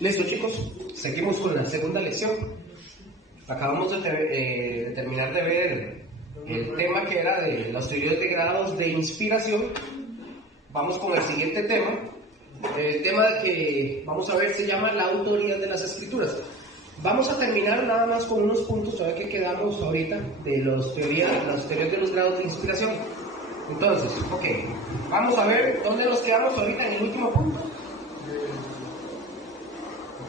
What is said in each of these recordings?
Listo, chicos, seguimos con la segunda lección. Acabamos de terminar de ver el tema que era de los teorías de grados de inspiración. Vamos con el siguiente tema. El tema que vamos a ver se llama la autoría de las escrituras. Vamos a terminar nada más con unos puntos todavía que quedamos ahorita de las teorías de los grados de inspiración. Entonces, ok, vamos a ver dónde nos quedamos ahorita en el último punto.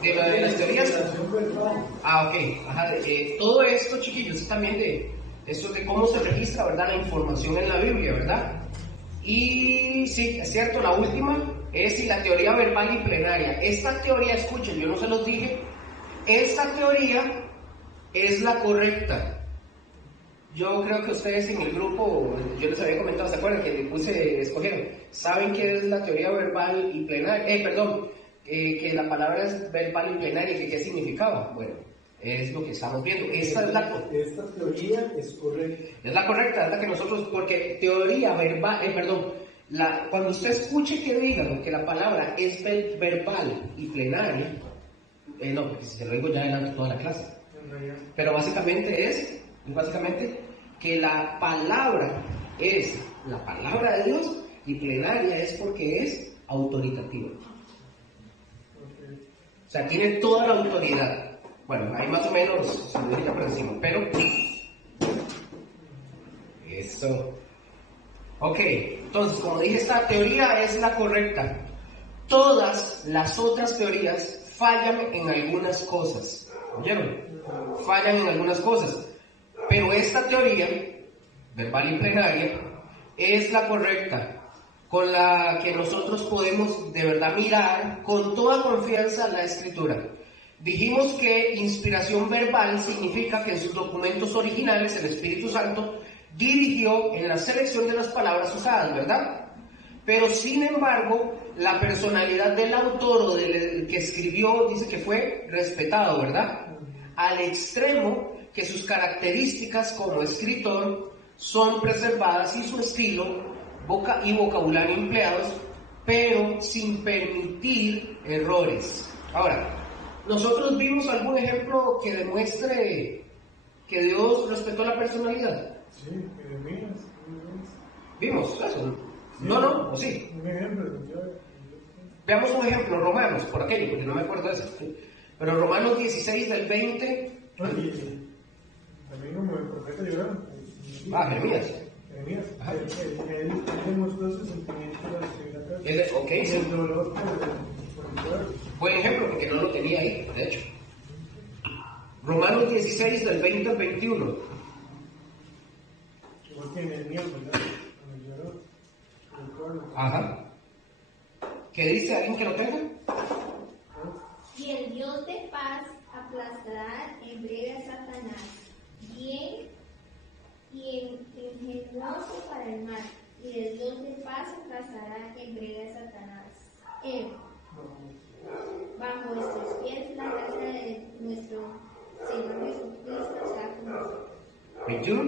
De las teorías. Ah, ok. Ajá, todo esto, chiquillos, es también de esto de cómo se registra, ¿verdad?, la información en la Biblia, ¿verdad? Y sí, es cierto, la última es la teoría verbal y plenaria. Esta teoría, escuchen, yo no se los dije, esta teoría es la correcta. Yo creo que ustedes en el grupo, yo les había comentado, ¿se acuerdan? Que le puse, escogieron, ¿saben qué es la teoría verbal y plenaria? Que la palabra es verbal y plenaria, que qué significaba. Bueno, es lo que estamos viendo. Esta teoría es correcta. Es la correcta, es la que nosotros, porque teoría verbal, cuando usted escuche que digan que la palabra es verbal y plenaria, no, porque si se lo digo ya adelante toda la clase. Pero básicamente que la palabra es la palabra de Dios y plenaria es porque es autoritativa. O sea, tiene toda la autoridad. Bueno, ahí más o menos se lo dije ya por encima, pero eso. Ok, entonces, como dije, esta teoría es la correcta. Todas las otras teorías fallan en algunas cosas. ¿Oyeron? Fallan en algunas cosas. Pero esta teoría, verbal y plenaria, es la correcta, con la que nosotros podemos de verdad mirar con toda confianza la escritura. Dijimos que inspiración verbal significa que en sus documentos originales el Espíritu Santo dirigió en la selección de las palabras usadas, ¿verdad? Pero sin embargo, la personalidad del autor o del que escribió dice que fue respetado, ¿verdad? Al extremo que sus características como escritor son preservadas y su estilo y vocabulario empleados, pero sin permitir errores. Ahora, ¿nosotros vimos algún ejemplo que demuestre que Dios respetó la personalidad? Sí, Jeremías. ¿Vimos eso? No, ¿o sí? Un ejemplo. Veamos un ejemplo, Romanos, por aquello, porque no me acuerdo de eso. Pero Romanos 16 del 20... También como el profeta llorando. Jeremías. Él demostró su sentimiento de la Ok, sí. el dolor por el pueblo. Buen ejemplo, porque no lo tenía ahí, de hecho. Romanos 16 del 20 al 21. Igual que Jeremías, ¿verdad? Cuando lloró por el pueblo. Ajá. ¿Qué dice alguien que lo tenga? Y el Dios de paz aplastará en breve a Satanás, bien y ingenioso para el mal, y el Dios de paz aplastará en breve a Satanás. Bajo nuestros pies la gracia de nuestro Señor Jesucristo sea con nosotros. 21.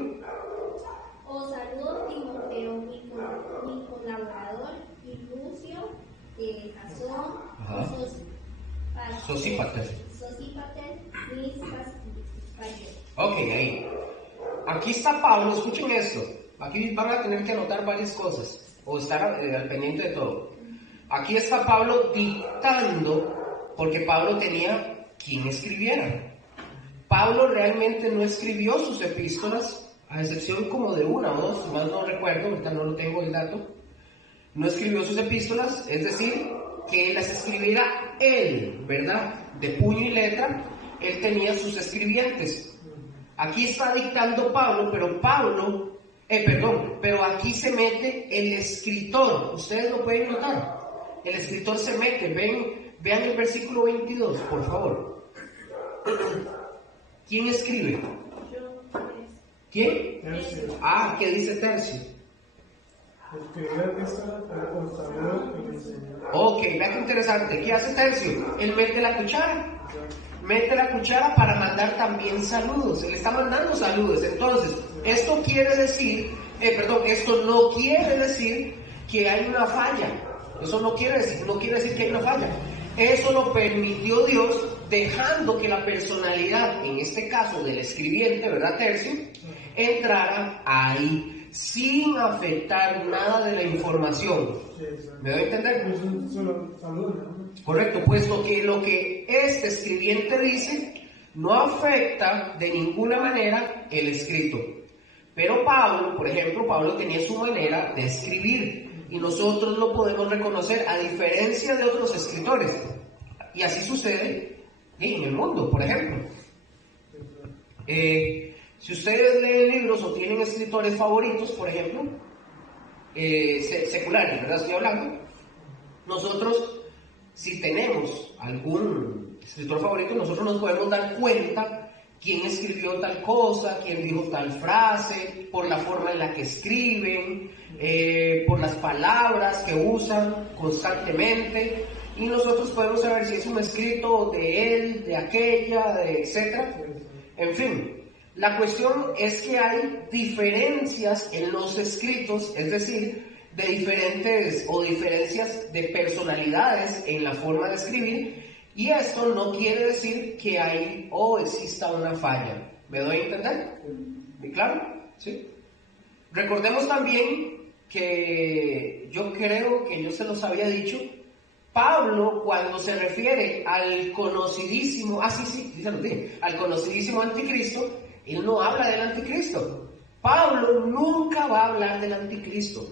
Os saludo Timoteo, mi colaborador, y Lucio, Jasón, Sosípater, mis pastores. Ok, ahí. Aquí está Pablo, escuchen esto. Aquí van a tener que anotar varias cosas, o estar al pendiente de todo. Aquí está Pablo dictando, porque Pablo tenía quien escribiera. Pablo realmente no escribió sus epístolas, a excepción como de una o dos, más no recuerdo, ahorita no lo tengo el dato. No escribió sus epístolas, es decir, que las escribiera él, ¿verdad? De puño y letra, él tenía sus escribientes. Aquí está dictando Pablo, pero aquí se mete el escritor. Ustedes lo pueden notar. El escritor se mete. Vean el versículo 22, por favor. ¿Quién escribe? ¿Quién? Tercio. ¿Qué dice Tercio? Escribir esta consagró y enseñó. Ok, vea qué interesante. ¿Qué hace Tercio? Él mete la cuchara. Mete la cuchara para mandar también saludos. Él está mandando saludos. Entonces, esto no quiere decir que hay una falla. Eso no quiere decir que hay una falla. Eso lo permitió Dios, dejando que la personalidad, en este caso del escribiente, ¿verdad, Tercio?, entrara ahí, sin afectar nada de la información. ¿Me doy a entender? Correcto, puesto que lo que este escribiente dice no afecta de ninguna manera el escrito. Pero Pablo, por ejemplo, Pablo tenía su manera de escribir y nosotros lo podemos reconocer a diferencia de otros escritores. Y así sucede en el mundo, por ejemplo. Si ustedes leen libros o tienen escritores favoritos, por ejemplo, seculares, ¿verdad? Estoy hablando. Nosotros, si tenemos algún escritor favorito, nosotros nos podemos dar cuenta quién escribió tal cosa, quién dijo tal frase, por la forma en la que escriben, por las palabras que usan constantemente, y nosotros podemos saber si es un escrito de él, de aquella, etc. En fin, la cuestión es que hay diferencias en los escritos, es decir, de diferencias de personalidades en la forma de escribir, y esto no quiere decir que hay o exista una falla. ¿Me doy a entender? ¿Y claro? ¿Sí? Recordemos también que yo creo que yo se los había dicho, Pablo, cuando se refiere al conocidísimo, al conocidísimo anticristo, él no habla del anticristo. Pablo nunca va a hablar del anticristo.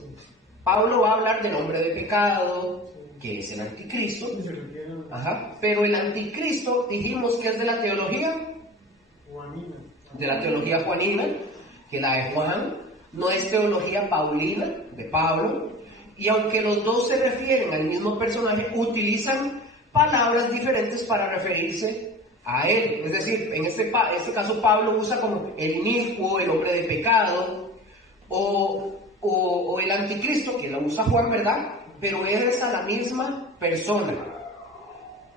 Pablo va a hablar del hombre de pecado, que es el anticristo. Ajá. Pero el anticristo dijimos que es de la teología juanina. De la teología juanina, que la de Juan, no es teología paulina, de Pablo. Y aunque los dos se refieren al mismo personaje, utilizan palabras diferentes para referirse a él. Es decir, en este caso Pablo usa como el inicuo, el hombre de pecado, o el anticristo, que lo usa Juan, ¿verdad? Pero es a la misma persona.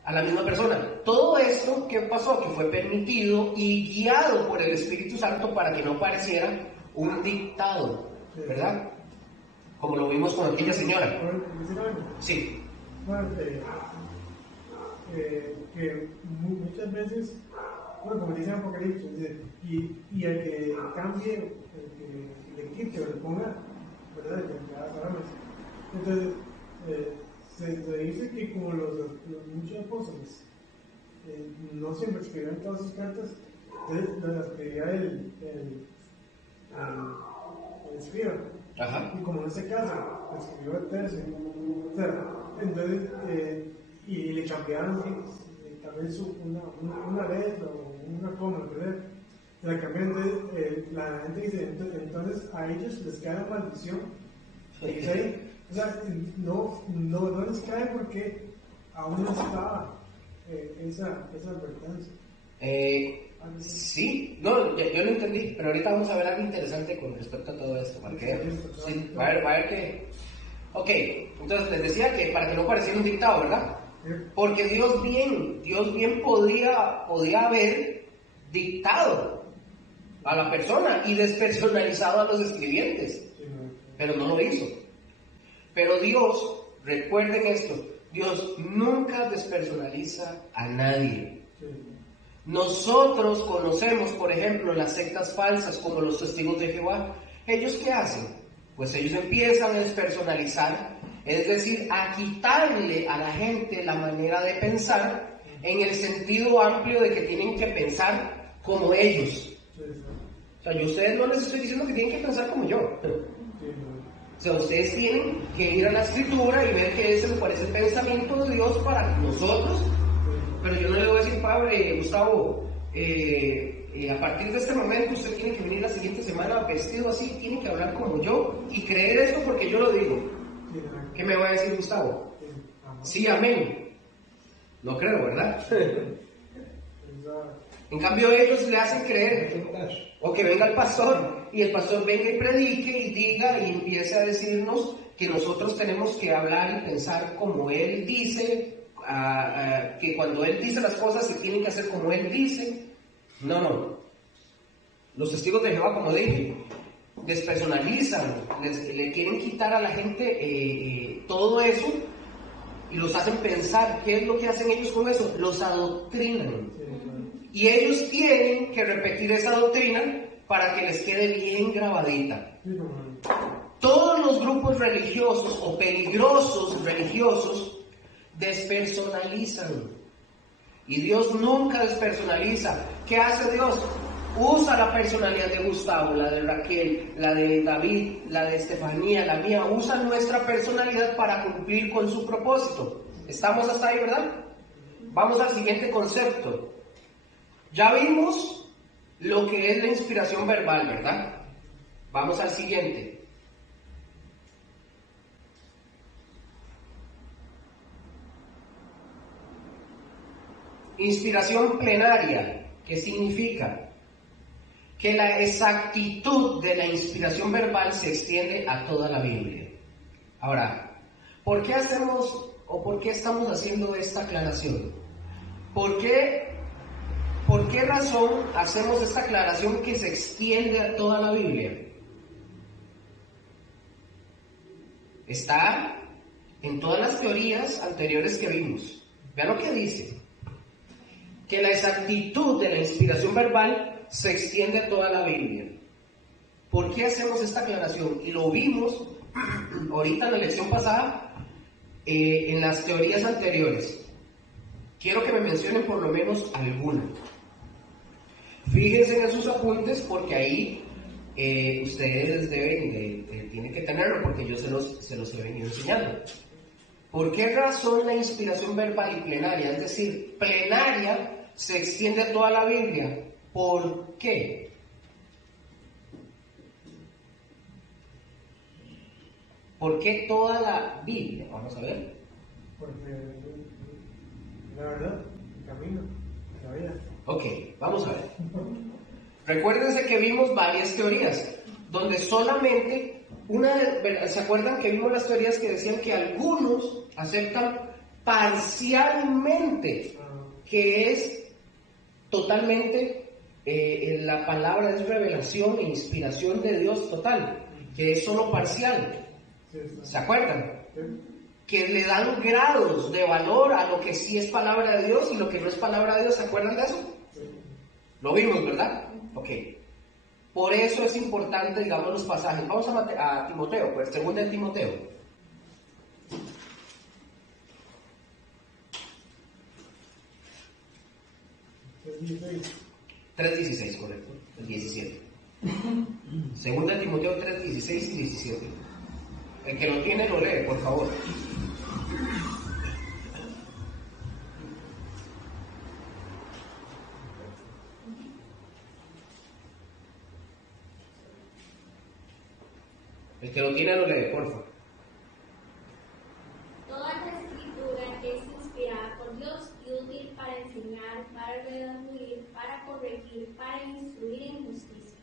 A la misma persona. Todo esto, ¿qué pasó? Que fue permitido y guiado por el Espíritu Santo para que no pareciera un dictado, ¿verdad? Como lo vimos con aquella señora. Sí. Bueno, que muchas veces, bueno, como dice Apocalipsis, y el que cambie, el que le quite o le ponga, ¿verdad? Entonces, se dice que como los muchos apóstoles no siempre escribían todas sus cartas, entonces las escribía el escriba. Ajá. Y como en este caso, escribió el tercio. O sea, entonces, y le cambiaron tal vez una letra o una coma, ¿verdad? La cambiaron, entonces la gente dice, entonces a ellos les cae la maldición. ¿Sí? O sea, no les cae porque aún no estaba esa advertencia. Sí, no, yo lo entendí, pero ahorita vamos a ver algo interesante con respecto a todo esto. Sí, va a ver que... Ok, entonces les decía que para que no pareciera un dictado, ¿verdad? Porque Dios bien podía haber dictado a la persona y despersonalizado a los escribientes, pero no lo hizo. Pero Dios, recuerden esto, Dios nunca despersonaliza a nadie. Nosotros conocemos, por ejemplo, las sectas falsas como los testigos de Jehová. ¿Ellos qué hacen? Pues ellos empiezan a despersonalizar, es decir, a quitarle a la gente la manera de pensar en el sentido amplio de que tienen que pensar como ellos. O sea, yo a ustedes no les estoy diciendo que tienen que pensar como yo. O sea, ustedes tienen que ir a la Escritura y ver que ese me parece el pensamiento de Dios para nosotros. Pero yo no le voy a decir, Padre, Gustavo, a partir de este momento usted tiene que venir la siguiente semana vestido así, tiene que hablar como yo y creer esto porque yo lo digo. ¿Qué me va a decir Gustavo? Sí, amén. No creo, ¿verdad? En cambio ellos le hacen creer, o que venga el pastor, y el pastor venga y predique y diga y empiece a decirnos que nosotros tenemos que hablar y pensar como él dice, que cuando él dice las cosas se tienen que hacer como él dice. No. Los testigos de Jehová, como dije, despersonalizan, le quieren quitar a la gente todo eso y los hacen pensar. ¿Qué es lo que hacen ellos con eso? Los adoctrinan. Y ellos tienen que repetir esa doctrina para que les quede bien grabadita. Todos los grupos religiosos o peligrosos religiosos despersonalizan. Y Dios nunca despersonaliza. ¿Qué hace Dios? Usa la personalidad de Gustavo, la de Raquel, la de David, la de Estefanía, la mía. Usa nuestra personalidad para cumplir con su propósito. ¿Estamos hasta ahí, verdad? Vamos al siguiente concepto. Ya vimos lo que es la inspiración verbal, ¿verdad? Vamos al siguiente. Inspiración plenaria. ¿Qué significa? Que la exactitud de la inspiración verbal se extiende a toda la Biblia. Ahora, ¿por qué hacemos o por qué estamos haciendo esta aclaración? ¿Por qué razón hacemos esta aclaración que se extiende a toda la Biblia? Está en todas las teorías anteriores que vimos. Vean lo que dice. Que la exactitud de la inspiración verbal se extiende a toda la Biblia. ¿Por qué hacemos esta aclaración? Y lo vimos ahorita en la lección pasada, en las teorías anteriores. Quiero que me mencionen por lo menos alguna. Fíjense en sus apuntes porque ahí ustedes tienen que tenerlo porque yo se los he venido enseñando. ¿Por qué razón la inspiración verbal y plenaria, es decir, plenaria, se extiende a toda la Biblia? ¿Por qué? ¿Por qué toda la Biblia? Vamos a ver. Porque la verdad, el camino, la vida. Ok, vamos a ver. Recuérdense que vimos varias teorías, donde solamente ¿se acuerdan que vimos las teorías que decían que algunos aceptan parcialmente que es totalmente la palabra es revelación e inspiración de Dios total, que es solo parcial? ¿Se acuerdan? Que le dan grados de valor a lo que sí es palabra de Dios y lo que no es palabra de Dios. ¿Se acuerdan de eso? Lo vimos, ¿verdad? Ok. Por eso es importante, digamos, los pasajes. Vamos a Timoteo, pues, 2 de Timoteo. (3:16), correcto, el 17. 2 de Timoteo 3:16 y 17. El que lo tiene lo lee, por favor. El que lo tiene lo lee, por favor. Toda la escritura es inspirada por Dios y útil para enseñar, para redarguir, para corregir, para instruir en justicia.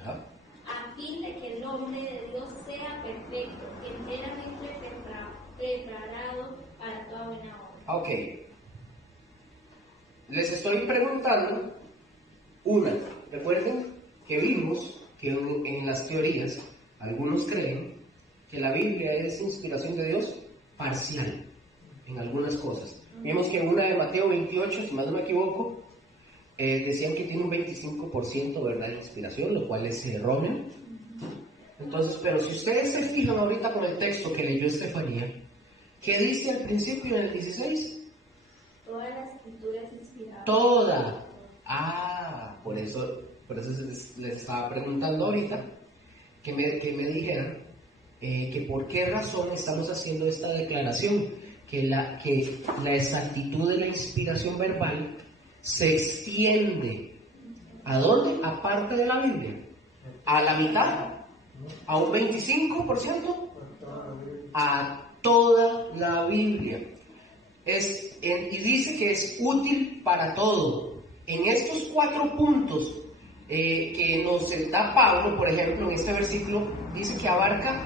Ajá. A fin de que el hombre de Dios sea perfecto, enteramente preparado para toda buena obra. Ok. Les estoy preguntando recuerden que vimos que en las teorías algunos creen que la Biblia es inspiración de Dios parcial en algunas cosas. Vimos que una de Mateo 28, si más no me equivoco, decían que tiene un 25% verdad de inspiración, lo cual es erróneo. Entonces, pero si ustedes se fijan ahorita con el texto que leyó Estefanía, ¿qué dice al principio en el 16? Toda la escritura es inspirada. Toda. Por eso les estaba preguntando ahorita que me dijeran que por qué razón estamos haciendo esta declaración, que la exactitud de la inspiración verbal se extiende. ¿A dónde? Aparte de la Biblia. ¿A la mitad? ¿A un 25%? A toda la Biblia. Y dice que es útil para todo. En estos 4 puntos que nos da Pablo, por ejemplo, en este versículo, dice que abarca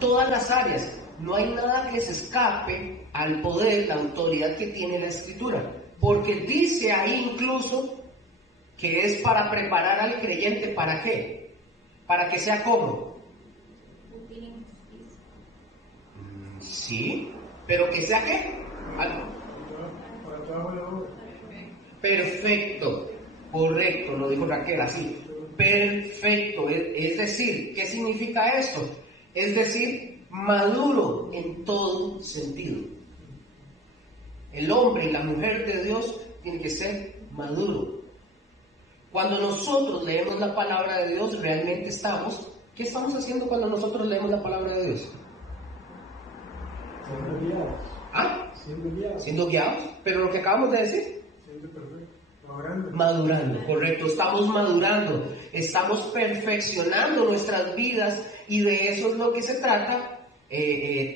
todas las áreas. No hay nada que se escape al poder, la autoridad que tiene la Escritura. Porque dice ahí incluso que es para preparar al creyente. ¿Para qué? Para que sea como. Útil en justicia. Sí, pero que sea ¿qué? Algo. Para toda buena obra. Perfecto, correcto, lo dijo Raquel así. Perfecto, es decir, ¿qué significa esto? Es decir, maduro en todo sentido. El hombre y la mujer de Dios tienen que ser maduro. Cuando nosotros leemos la palabra de Dios, realmente ¿qué estamos haciendo cuando nosotros leemos la palabra de Dios? Siendo guiados. ¿Ah? Siendo guiados. Siendo guiados, pero lo que acabamos de decir, Siendo perfecto. Madurando. madurando, correcto, estamos madurando, estamos perfeccionando nuestras vidas y de eso es lo que se trata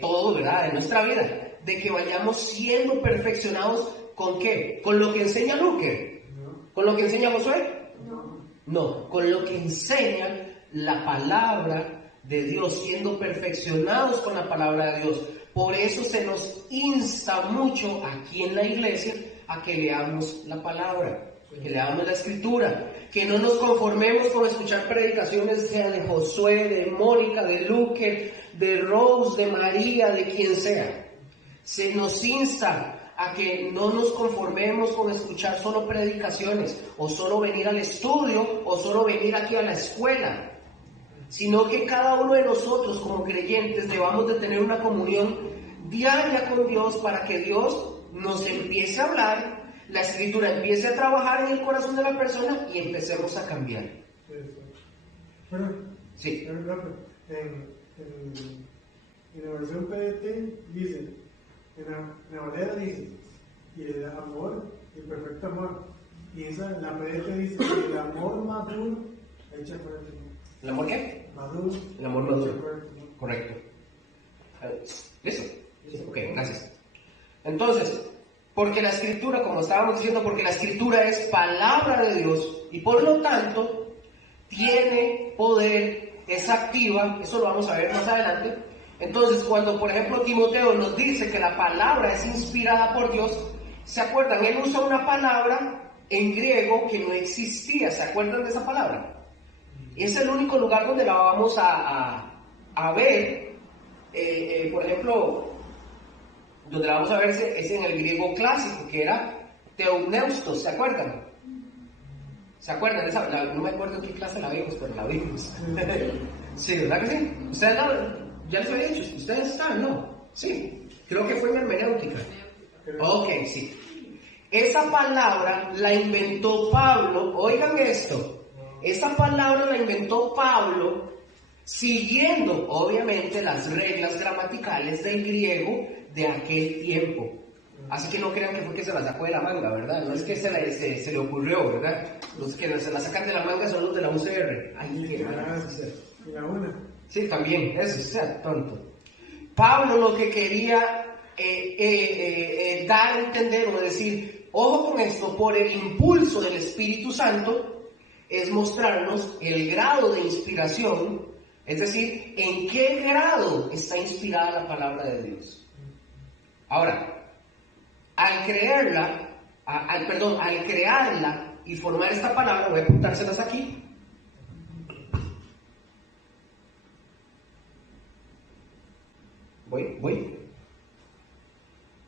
todo, ¿verdad? De nuestra vida, de que vayamos siendo perfeccionados ¿con qué? ¿Con lo que enseña Luque? No. ¿Con lo que enseña Josué? No. No, con lo que enseña la palabra de Dios, siendo perfeccionados con la palabra de Dios. Por eso se nos insta mucho aquí en la iglesia a que leamos la palabra, que leamos la escritura, que no nos conformemos con escuchar predicaciones sea de Josué, de Mónica, de Luque, de Rose, de María, de quien sea. Se nos insta a que no nos conformemos con escuchar solo predicaciones, o solo venir al estudio, o solo venir aquí a la escuela, sino que cada uno de nosotros como creyentes debamos de tener una comunión diaria con Dios para que Dios nos empiece a hablar, la escritura empiece a trabajar en el corazón de la persona y empecemos a cambiar. Bueno, Sí. en la versión PDT dice, en la Valera dice, y el amor, el perfecto amor. Y la PDT dice, el amor maduro echa fuera el temor. ¿El amor qué? Maduro. El amor maduro. echa fuera el temor. Correcto. ¿Listo? Sí, ok, gracias. Entonces, porque la escritura, como estábamos diciendo, porque la escritura es palabra de Dios y por lo tanto tiene poder, es activa, eso lo vamos a ver más adelante. Entonces, cuando por ejemplo Timoteo nos dice que la palabra es inspirada por Dios, ¿se acuerdan? Él usa una palabra en griego que no existía, ¿se acuerdan de esa palabra? Es el único lugar donde la vamos a ver, por ejemplo, donde la vamos a ver es en el griego clásico, que era teumneustos, ¿se acuerdan? ¿Se acuerdan de esa? No me acuerdo en qué clase la vimos, pero la vimos. Sí, ¿verdad que sí? Ustedes ya les había dicho, ustedes están, ¿no? Sí, creo que fue en hermenéutica. Ok, sí. Esa palabra la inventó Pablo, oigan esto, esa palabra la inventó Pablo siguiendo, obviamente, las reglas gramaticales del griego de aquel tiempo. Así que no crean que fue que se la sacó de la manga, ¿verdad? No es que se le ocurrió, ¿verdad? Los que se la sacan de la manga son los de la UCR. Ay, qué mal. Y la una. Sí, también, eso, sea tonto. Pablo lo que quería dar a entender o decir, ojo con esto, por el impulso del Espíritu Santo, es mostrarnos el grado de inspiración, es decir, en qué grado está inspirada la palabra de Dios. Ahora, al crearla y formar esta palabra, voy a apuntárselas aquí. Voy.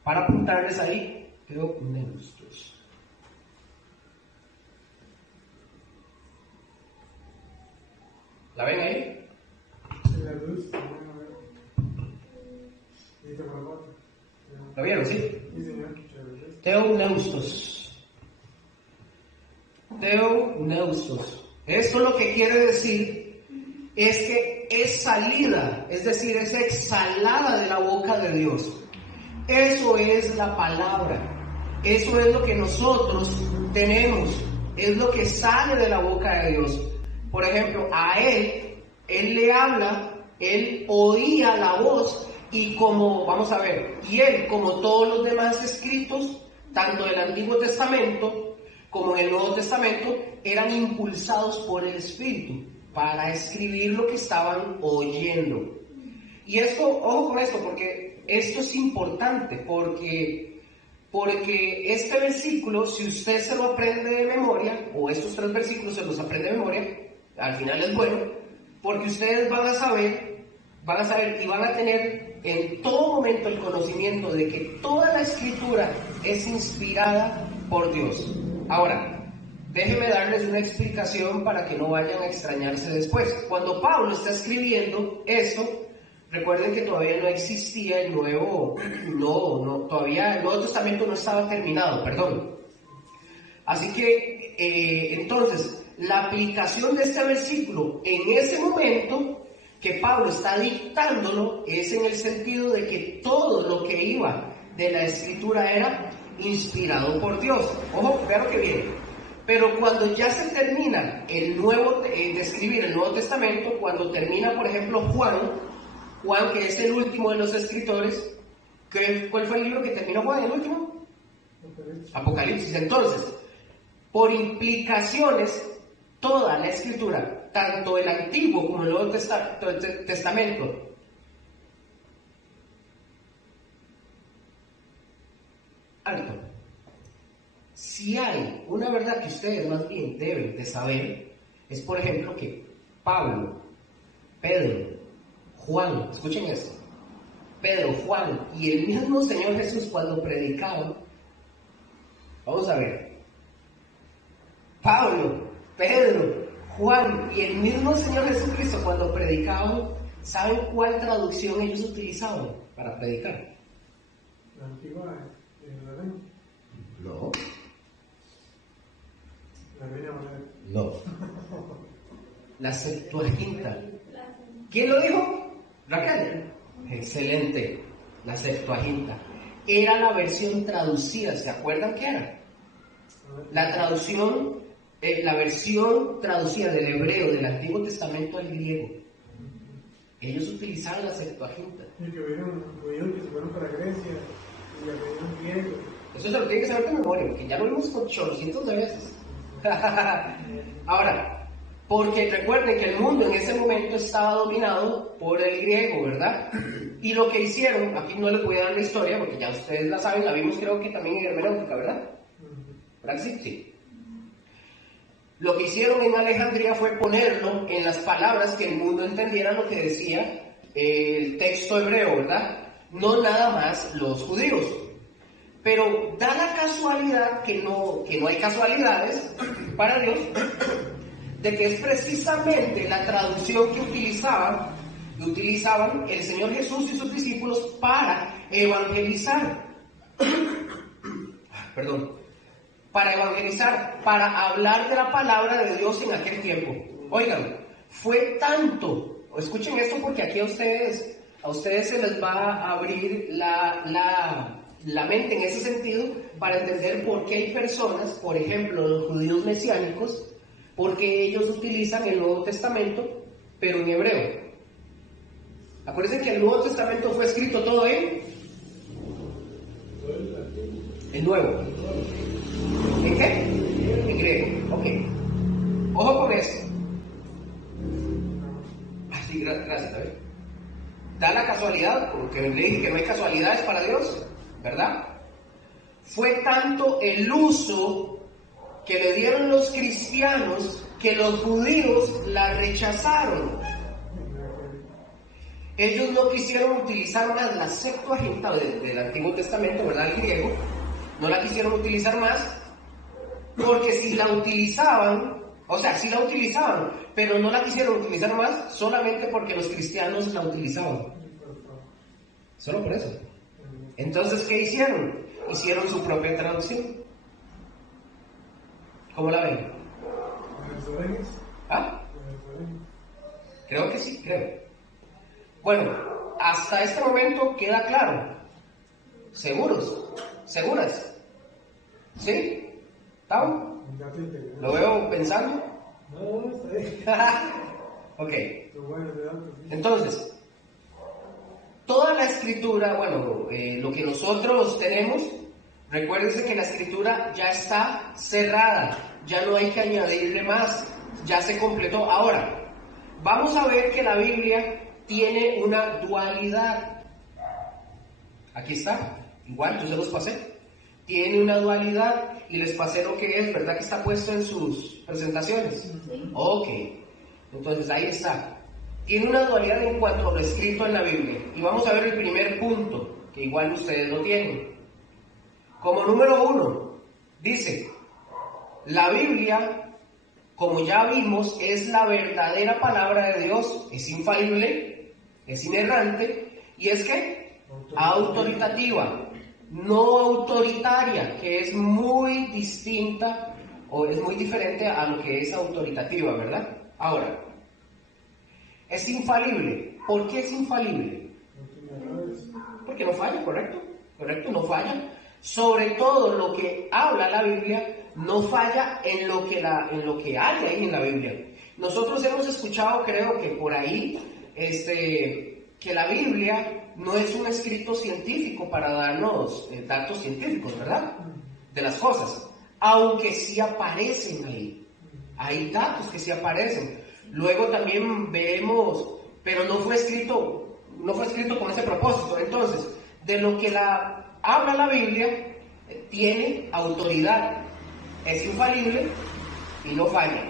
Para apuntarles ahí, teumneustos. ¿La ven ahí? La luz. Y te provoca. ¿La vieron, sí? Sí, señor. Teumneustos. Teumneustos. Esto lo que quiere decir es que es salida, es decir, es exhalada de la boca de Dios. Eso es la palabra. Eso es lo que nosotros tenemos. Es lo que sale de la boca de Dios. Por ejemplo, a él le habla, él oía la voz y vamos a ver, y él, como todos los demás escritos, tanto del Antiguo Testamento como en el Nuevo Testamento, eran impulsados por el Espíritu para escribir lo que estaban oyendo. Y esto, ojo con esto, porque esto es importante, porque este versículo, si usted se lo aprende de memoria, o estos 3 versículos se los aprende de memoria, al final es bueno, porque ustedes van a saber y van a tener en todo momento el conocimiento de que toda la escritura es inspirada por Dios. Ahora, déjenme darles una explicación para que no vayan a extrañarse después. Cuando Pablo está escribiendo esto, recuerden que todavía no existía el todavía el Nuevo Testamento no estaba terminado, perdón. Así que, entonces, la aplicación de este versículo en ese momento que Pablo está dictándolo es en el sentido de que todo lo que iba de la escritura era inspirado por Dios. Ojo, vean lo que viene. Pero cuando ya se termina de escribir el Nuevo Testamento, cuando termina, por ejemplo, Juan, que es el último de los escritores, ¿cuál fue el libro que terminó Juan, el último? Apocalipsis. Entonces, por implicaciones, toda la escritura, tanto el Antiguo como el Nuevo Testamento, alto. Si hay una verdad que ustedes más bien deben de saber, es por ejemplo que Pablo, Pedro, Juan, escuchen esto, Pedro, Juan y el mismo Señor Jesús cuando predicaban, vamos a ver, Pablo, Pedro, Juan y el mismo Señor Jesucristo cuando predicaban, ¿saben cuál traducción ellos utilizaban para predicar? La antigua, No. La Reina Valera. No. La Septuaginta. ¿Quién lo dijo? Raquel. Excelente. La Septuaginta. Era la versión traducida. ¿Se acuerdan qué era? La traducción, la versión traducida del hebreo del Antiguo Testamento al griego. Ellos utilizaban la Septuaginta. Y que hubieron judíos que se fueron para Grecia y aprendieron griego. Eso se lo tiene que saber de memoria, porque ya lo vimos con chorrocientos de veces. Ahora, porque recuerden que el mundo en ese momento estaba dominado por el griego, ¿verdad? Y lo que hicieron, aquí no les voy a dar la historia, porque ya ustedes la saben, la vimos creo que también en hermenéutica, ¿verdad? ¿Verdad que sí? Lo que hicieron en Alejandría fue ponerlo en las palabras que el mundo entendiera lo que decía el texto hebreo, ¿verdad? No nada más los judíos. Pero da la casualidad, que no hay casualidades para Dios, de que es precisamente la traducción que utilizaban el Señor Jesús y sus discípulos para evangelizar. Para hablar de la palabra de Dios en aquel tiempo. Oigan, fue tanto, escuchen esto porque aquí a ustedes se les va a abrir la mente en ese sentido para entender por qué hay personas, por ejemplo los judíos mesiánicos, porque ellos utilizan el Nuevo Testamento pero en hebreo. Acuérdense que el Nuevo Testamento fue escrito todo en el Nuevo. ¿En qué? En griego. Ok. Ojo con esto. Así, gracias, David. Da la casualidad, porque le dije que no hay casualidades para Dios, ¿verdad? Fue tanto el uso que le dieron los cristianos que los judíos la rechazaron. Ellos no quisieron utilizar más la Septuaginta del Antiguo Testamento, ¿verdad? El griego. No la quisieron utilizar más porque si la utilizaban, sí la utilizaban, pero no la quisieron utilizar más solamente porque los cristianos la utilizaban. Solo por eso. Entonces, ¿qué hicieron? Hicieron su propia traducción. ¿Cómo la ven? ¿Ah? Creo que sí, creo. Bueno, hasta este momento queda claro. ¿Seguros? ¿Seguras? ¿Sí? ¿Estamos? ¿Lo veo pensando? No, está bien. Ok. Entonces, toda la escritura, lo que nosotros tenemos, recuérdense que la escritura ya está cerrada, ya no hay que añadirle más, ya se completó. Ahora, vamos a ver que la Biblia tiene una dualidad. Aquí está, igual, yo se los pasé. Tiene una dualidad y les pasé lo que es, ¿verdad? Que está puesto en sus presentaciones. Sí. Ok, entonces ahí está. tiene una dualidad en cuanto a lo escrito en la Biblia. Y vamos a ver el primer punto, que igual ustedes lo tienen. Como número 1, dice, la Biblia, como ya vimos, es la verdadera palabra de Dios, es infalible, es inerrante, y es que autoritativa, no autoritaria, que es muy distinta o es muy diferente a lo que es autoritativa, ¿verdad? Ahora, es infalible. ¿Por qué es infalible? Porque no falla, correcto, no falla. Sobre todo lo que habla la Biblia no falla en lo que hay ahí en la Biblia. Nosotros hemos escuchado, creo que por ahí, que la Biblia no es un escrito científico para darnos datos científicos, ¿verdad? De las cosas, aunque sí aparecen ahí. Hay datos que sí aparecen. Luego también vemos, pero no fue escrito con ese propósito. Entonces, de lo que habla la Biblia, tiene autoridad, es infalible y no falla.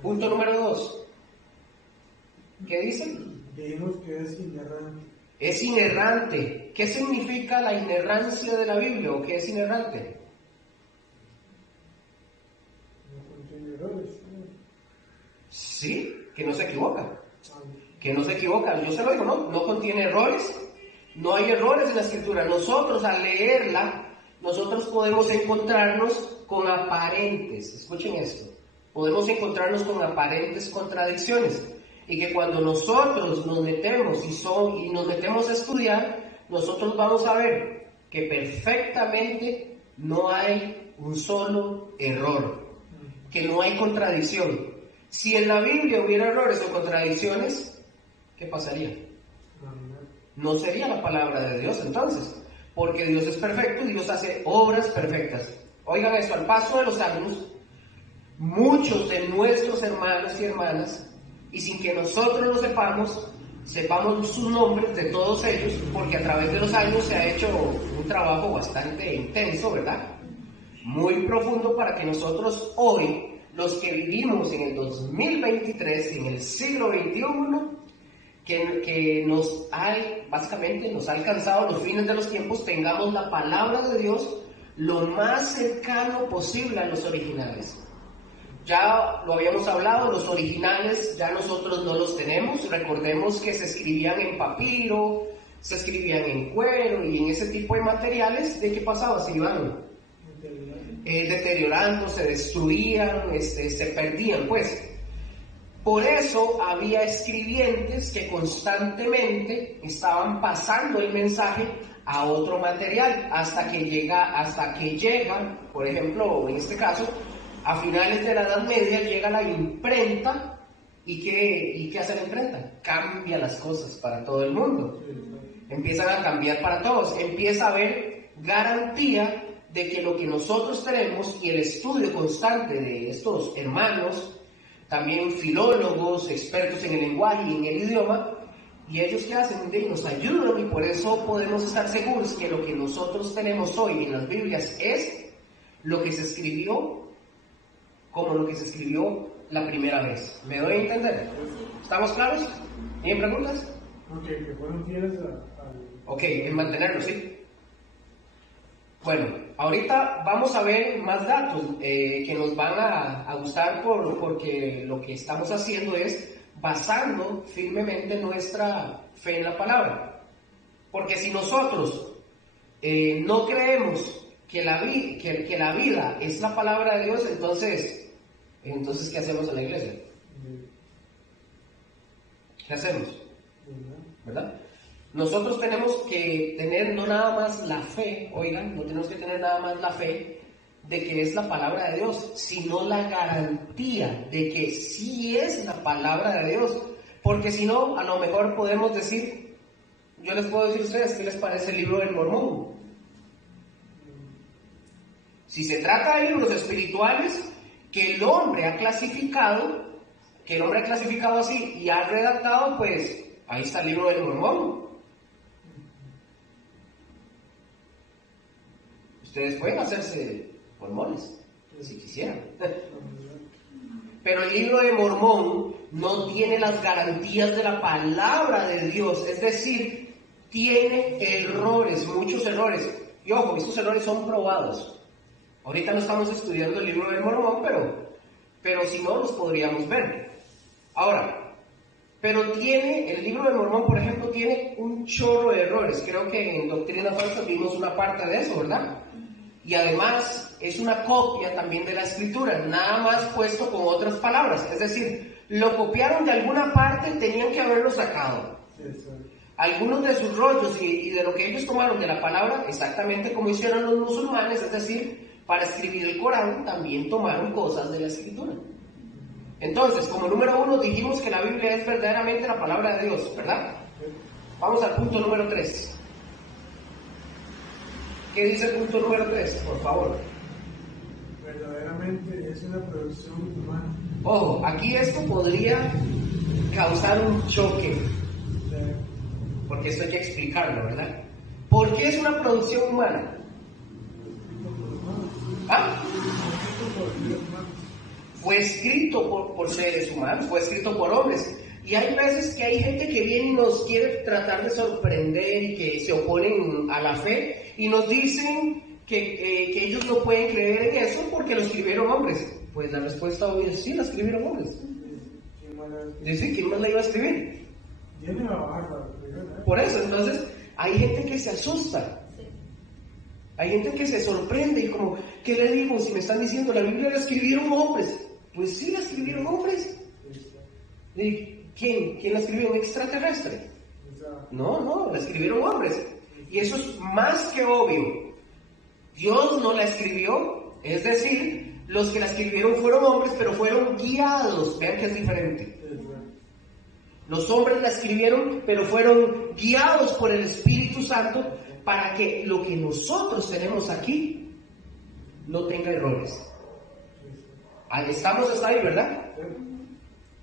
Punto número 2. ¿Qué dice? Dijimos que es inerrante. Es inerrante. ¿Qué significa la inerrancia de la Biblia o qué es inerrante? No contiene errores. Sí, que no se equivoca. Que no se equivoca. Yo se lo digo, no contiene errores. No hay errores en la Escritura. Nosotros al leerla, nosotros podemos encontrarnos con aparentes, escuchen esto, podemos encontrarnos con aparentes contradicciones. Y que cuando nosotros nos metemos y nos metemos a estudiar, nosotros vamos a ver que perfectamente no hay un solo error, que no hay contradicción. Si en la Biblia hubiera errores o contradicciones, ¿qué pasaría? No sería la palabra de Dios entonces, porque Dios es perfecto y Dios hace obras perfectas. Oigan esto, al paso de los años, muchos de nuestros hermanos y hermanas, y sin que nosotros lo sepamos sus nombres de todos ellos, porque a través de los años se ha hecho un trabajo bastante intenso, ¿verdad? Muy profundo para que nosotros hoy, los que vivimos en el 2023, en el siglo XXI, que básicamente nos ha alcanzado los fines de los tiempos, tengamos la palabra de Dios lo más cercano posible a los originales. Ya lo habíamos hablado, los originales ya nosotros no los tenemos. Recordemos que se escribían en papiro, se escribían en cuero y en ese tipo de materiales. ¿De qué pasaba? Se iban deteriorando, se destruían, se perdían, pues. Por eso había escribientes que constantemente estaban pasando el mensaje a otro material hasta que llega, por ejemplo, en este caso, a finales de la Edad Media llega la imprenta. ¿Y qué hace la imprenta? Cambia las cosas para todo el mundo. Empiezan a cambiar para todos. Empieza a haber garantía de que lo que nosotros tenemos y el estudio constante de estos hermanos, también filólogos, expertos en el lenguaje y en el idioma, y ellos que hacen, nos ayudan, y por eso podemos estar seguros que lo que nosotros tenemos hoy en las Biblias es lo que se escribió como lo que se escribió la primera vez. ¿Me doy a entender? ¿Estamos claros? ¿Tienen preguntas? Ok, que fueron fieles al... Ok, en mantenerlo, sí. Bueno, ahorita vamos a ver más datos que nos van a gustar porque lo que estamos haciendo es basando firmemente nuestra fe en la palabra. Porque si nosotros no creemos que la vida es la palabra de Dios, entonces ¿qué hacemos en la iglesia? ¿Qué hacemos? ¿Verdad? Nosotros tenemos que tener no nada más la fe, oigan, no tenemos que tener nada más la fe de que es la palabra de Dios, sino la garantía de que sí es la palabra de Dios. Porque si no, a lo mejor podemos decir, yo les puedo decir a ustedes, ¿qué les parece el libro del Mormón? Si se trata de libros espirituales que el hombre ha clasificado así y ha redactado, pues ahí está el libro del Mormón. Ustedes pueden hacerse mormones, si quisieran. Pero el libro de Mormón no tiene las garantías de la palabra de Dios, es decir, tiene errores, muchos errores. Y ojo, estos errores son probados. Ahorita no estamos estudiando el libro de Mormón, pero si no, los podríamos ver. Ahora, pero el libro de Mormón, por ejemplo, tiene un chorro de errores. Creo que en Doctrina Falsa vimos una parte de eso, ¿verdad? Y además es una copia también de la Escritura, nada más puesto con otras palabras. Es decir, lo copiaron de alguna parte, tenían que haberlo sacado. Algunos de sus rollos y de lo que ellos tomaron de la palabra, exactamente como hicieron los musulmanes, es decir, para escribir el Corán, también tomaron cosas de la Escritura. Entonces, como número 1, dijimos que la Biblia es verdaderamente la palabra de Dios, ¿verdad? Vamos al punto número 3. ¿Qué dice el punto número 3? Por favor. Verdaderamente es una producción humana. Ojo, aquí esto podría causar un choque, porque esto hay que explicarlo, ¿verdad? ¿Por qué es una producción humana? ¿Ah? Fue escrito por seres humanos, fue escrito por hombres. Y hay veces que hay gente que viene y nos quiere tratar de sorprender y que se oponen a la fe y nos dicen que ellos no pueden creer en eso porque lo escribieron hombres. Pues la respuesta obvia es sí, la escribieron hombres. Dice, ¿quién más la iba a escribir? Por eso, entonces, hay gente que se asusta. Hay gente que se sorprende y como, ¿qué le digo? Si me están diciendo, la Biblia la escribieron hombres. Pues sí, la escribieron hombres. ¿Y ¿Quién la escribió? ¿Un extraterrestre? No, la escribieron hombres. Y eso es más que obvio. Dios no la escribió, es decir, los que la escribieron fueron hombres, pero fueron guiados. Vean que es diferente. Los hombres la escribieron, pero fueron guiados por el Espíritu Santo para que lo que nosotros tenemos aquí no tenga errores. Estamos hasta ahí, ¿verdad?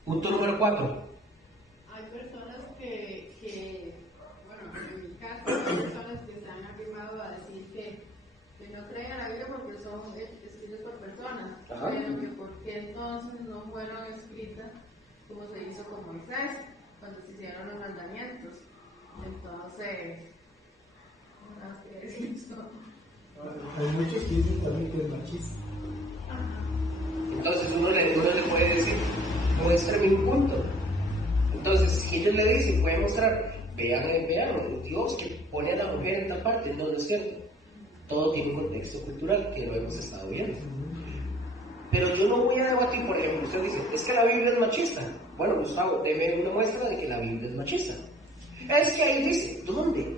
Punto número 4. Hay personas que, bueno, en mi caso, hay personas que se han afirmado a decir que no creen en la Biblia porque son escritas por personas, Ajá. pero que por qué entonces no fueron escritas como se hizo con Moisés, cuando se hicieron los mandamientos. Entonces, no nada que decir eso. Hay muchos que dicen también que es machista. Entonces uno le puede decir, muéstrame un punto. Entonces, si ellos le dicen, pueden mostrar, vean, Dios que pone a la mujer en tal parte, no es cierto. Todo tiene un contexto cultural que lo hemos estado viendo. Pero yo no voy a debatir, por ejemplo, usted dice, es que la Biblia es machista. Bueno, Gustavo, deme una muestra de que la Biblia es machista. Es que ahí dice, ¿dónde?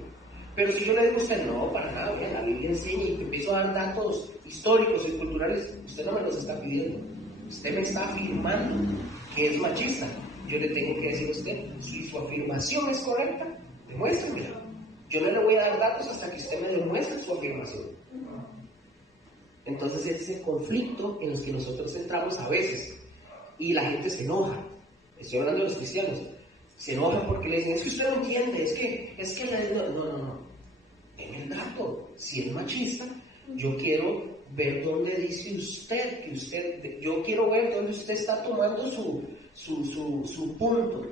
Pero si yo le digo a usted, no, para nada, bien, la Biblia enseña y empiezo a dar datos históricos y culturales, usted no me los está pidiendo. Usted me está afirmando que es machista. Yo le tengo que decir a usted, si su afirmación es correcta, demuéstremela. Yo no le voy a dar datos hasta que usted me demuestre su afirmación. Entonces ese es el conflicto en el que nosotros entramos a veces. Y la gente se enoja. Estoy hablando de los cristianos. Se enojan porque le dicen, es que usted no entiende, es que no. En el dato, si es machista, yo quiero ver dónde dice usted que yo quiero ver dónde usted está tomando su punto.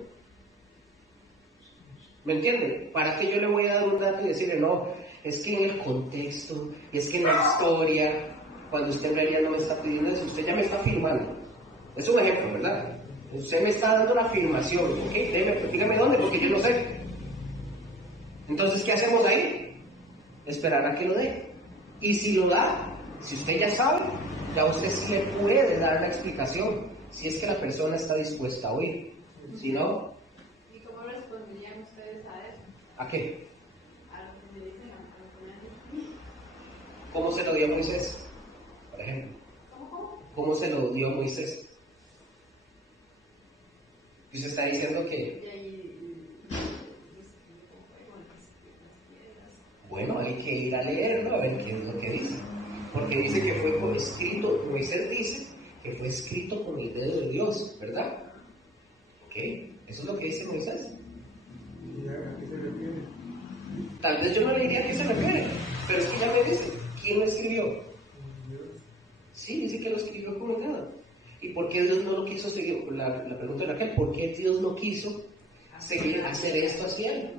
¿Me entienden? ¿Para qué yo le voy a dar un dato y decirle, no, es que en el contexto, es que en la historia, cuando usted en realidad no me está pidiendo eso, usted ya me está afirmando? Es un ejemplo, ¿verdad? Usted me está dando la afirmación, ¿ok? Dígame dónde, porque yo no sé. Entonces, ¿qué hacemos ahí? Esperar a que lo dé. Y si lo da, si usted ya sabe, ya usted sí le puede dar la explicación, si es que la persona está dispuesta a oír. Si no... ¿Y cómo responderían ustedes a eso? ¿A qué? A lo que me dicen, a lo que me han dicho. ¿Cómo se lo dio Moisés? Por ejemplo. ¿Cómo se lo dio Moisés? Y usted está diciendo que... Bueno, hay que ir a leerlo a ver qué es lo que dice. Porque dice que fue escrito, Moisés dice que fue escrito con el dedo de Dios, ¿verdad? ¿Ok? Eso es lo que dice Moisés. ¿Y a qué se refiere? Tal vez yo no le diría a qué se refiere, pero es que ya me dice, ¿quién lo escribió? Dios. Sí, dice que lo escribió con el dedo. ¿Y por qué Dios no lo quiso seguir? La pregunta de Raquel, ¿por qué Dios no quiso seguir hacer esto hacia él?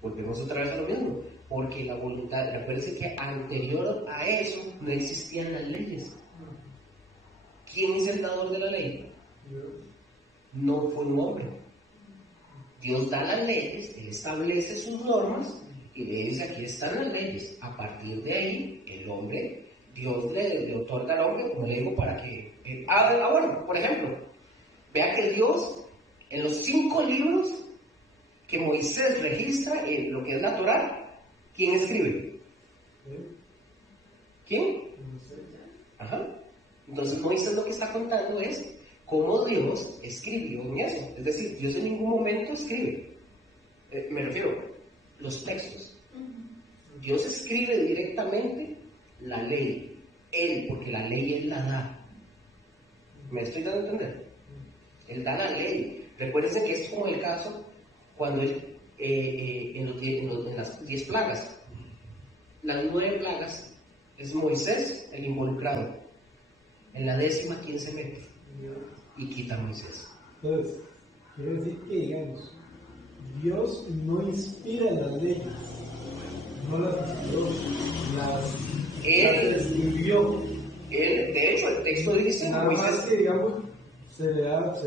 Volvemos otra vez a lo mismo. Porque la voluntad, recuérdense que anterior a eso no existían las leyes. ¿Quién es el dador de la ley? No fue un hombre. Dios da las leyes, Él establece sus normas y le dice: aquí están las leyes. A partir de ahí, el hombre, Dios le otorga al hombre, como le digo, para que... bueno, por ejemplo, vea que Dios, en los 5 libros que Moisés registra en lo que es la Torá, ¿quién escribe? ¿Quién? Ajá. Entonces Moisés lo que está contando es cómo Dios escribió en eso. Es decir, Dios en ningún momento escribe. Me refiero, los textos. Dios escribe directamente la ley. Él, porque la ley Él la da. ¿Me estoy dando a entender? Él da la ley. Recuérdense que es como el caso cuando Él, en las 10 plagas. Las 9 plagas es Moisés el involucrado. En la 10ª, ¿quién se mete? Y quita a Moisés. Entonces, quiere decir que, digamos, Dios no inspira las leyes, no las inspiró, las escribió. De hecho, el texto dice: nada Moisés, más que, digamos, se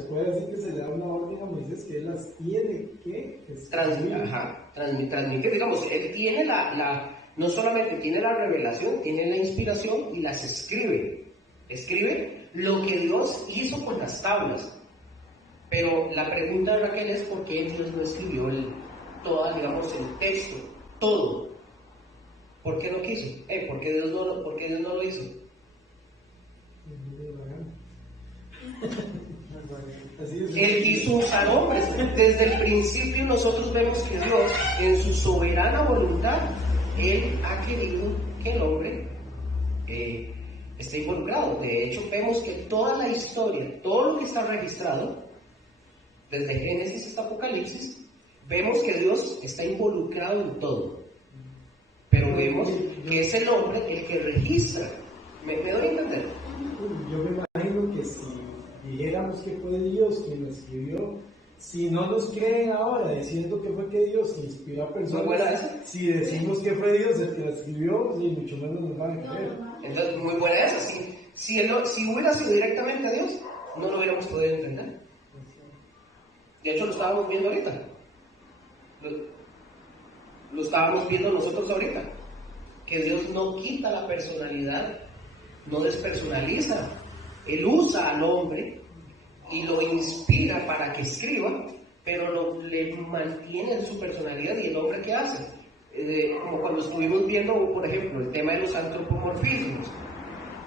puede decir que se le da una orden a Moisés que él las tiene que transmitir, digamos, él tiene no solamente tiene la revelación, tiene la inspiración y las escribe. Escribe lo que Dios hizo con las tablas. Pero la pregunta de Raquel es: ¿por qué Dios no escribió digamos, el texto, todo? ¿Por qué no quiso? ¿Por qué Dios no lo hizo? Él quiso usar hombres. Desde el principio nosotros vemos que Dios, en su soberana voluntad, Él ha querido que el hombre esté involucrado. De hecho, vemos que toda la historia, todo lo que está registrado, desde Génesis hasta Apocalipsis, vemos que Dios está involucrado en todo. Pero vemos que es el hombre el que registra. ¿Me doy a entender? Yo me imagino que si dijéramos que fue Dios quien lo escribió, si no nos creen ahora diciendo que fue que Dios inspiró a personas, si decimos que fue Dios el que la escribió, ni mucho menos nos van a creer. Entonces, muy buena esa. Si hubiera sido directamente a Dios, no lo hubiéramos podido entender. De hecho, lo estábamos viendo ahorita. Lo estábamos viendo nosotros ahorita. Que Dios no quita la personalidad, no despersonaliza. Él usa al hombre y lo inspira para que escriba, pero le mantiene en su personalidad. ¿Y el hombre qué hace? Como cuando estuvimos viendo, por ejemplo, el tema de los antropomorfismos.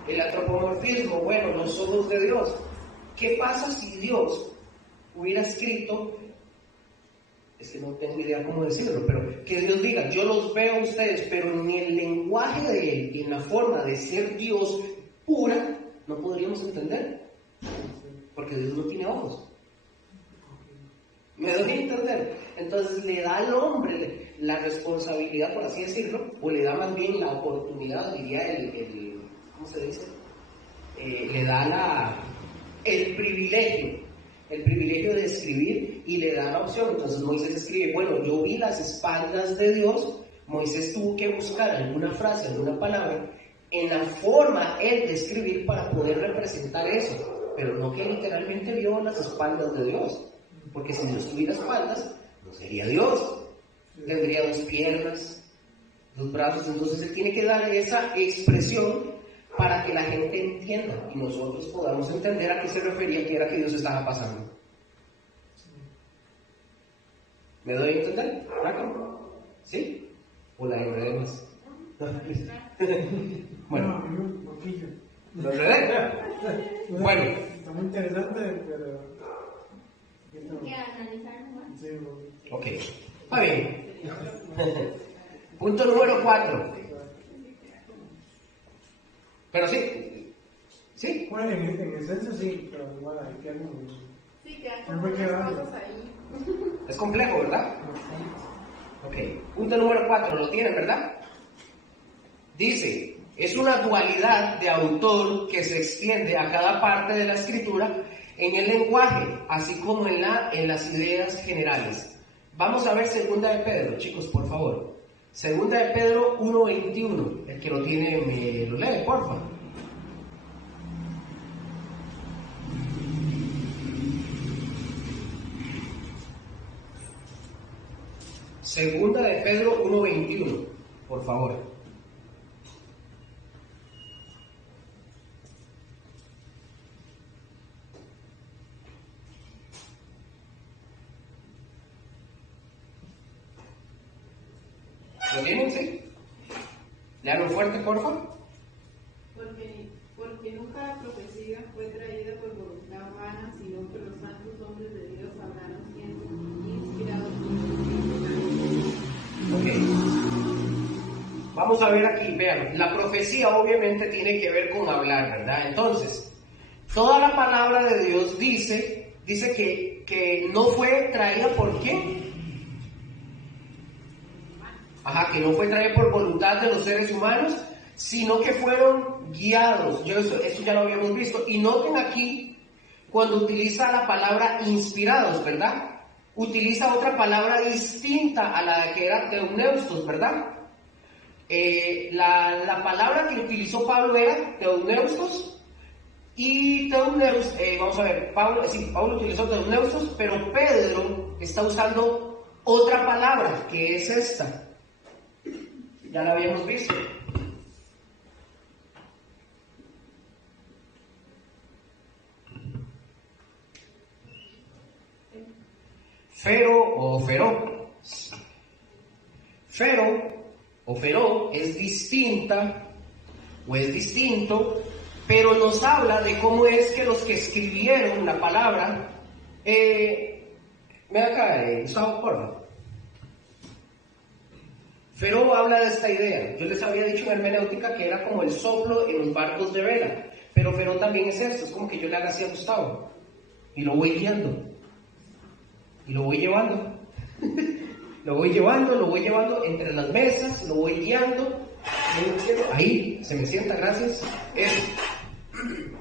El antropomorfismo, bueno, los ojos de Dios. ¿Qué pasa si Dios hubiera escrito? Es que no tengo idea cómo decirlo, pero que Dios diga: yo los veo a ustedes, pero en el lenguaje de Él y en la forma de ser Dios pura, no podríamos entender, porque Dios no tiene ojos. ¿Me doy a entender? Entonces le da al hombre la responsabilidad, por así decirlo, o le da más bien la oportunidad, diría ¿cómo se dice? Le da el privilegio de escribir, y le da la opción. Entonces Moisés escribe: bueno, yo vi las espaldas de Dios. Moisés tuvo que buscar alguna frase, alguna palabra en la forma él de escribir para poder representar eso, pero no que literalmente vio las espaldas de Dios, porque si Dios tuviera espaldas, no sería Dios, tendría 2 piernas, 2 brazos. Entonces él tiene que dar esa expresión para que la gente entienda y nosotros podamos entender a qué se refería, qué era que Dios estaba pasando. ¿Me doy a entender? ¿Sí? ¿O la enredé más? Bueno, ¿lo enredé? Bueno. Está muy interesante, pero... hay que analizarlo más. Sí, Ok, está bien. Punto número 4. Pero sí. Bueno, en esencia sí, pero igual hay que algo. Sí, quedan como unas cosas ahí. Es complejo, ¿verdad? Ok. Punto número 4, lo tienen, ¿verdad? Dice, Es una dualidad de autor que se extiende a cada parte de la escritura en el lenguaje, así como en las ideas generales. Vamos a ver Segunda de Pedro, chicos, por favor. Segunda de Pedro 1:21. El que lo tiene me lo lee, por favor. Segunda de Pedro 1:21, por favor. ¿Lo tienen, sí? Leanlo fuerte, por favor. Porque nunca la profecía fue traída por voluntad humana, sino que los santos hombres de Dios hablaron siendo inspirados por el Espíritu Santo. Ok. Vamos a ver aquí, vean, la profecía obviamente tiene que ver con hablar, ¿verdad? Entonces, toda la palabra de Dios dice que no fue traída por quién. Que no fue traída por voluntad de los seres humanos, sino que fueron guiados. Eso ya lo habíamos visto. Y noten aquí, cuando utiliza la palabra inspirados, ¿verdad? Utiliza otra palabra distinta a la que era teuneustos, ¿verdad? La palabra que utilizó Pablo era teuneustos, y vamos a ver, Pablo utilizó teuneustos, pero Pedro está usando otra palabra, que es esta. Ya la habíamos visto. Fero o feró. Fero o feró es distinta o es distinto, pero nos habla de cómo es que los que escribieron la palabra, ven acá, Gustavo, por favor. Fero habla de esta idea. Yo les había dicho en hermenéutica que era como el soplo en los barcos de vela, pero Fero también es esto, es como que yo le haga así a Gustavo y lo voy guiando y lo voy llevando lo voy llevando entre las mesas, lo voy guiando. Ahí se me sienta, gracias.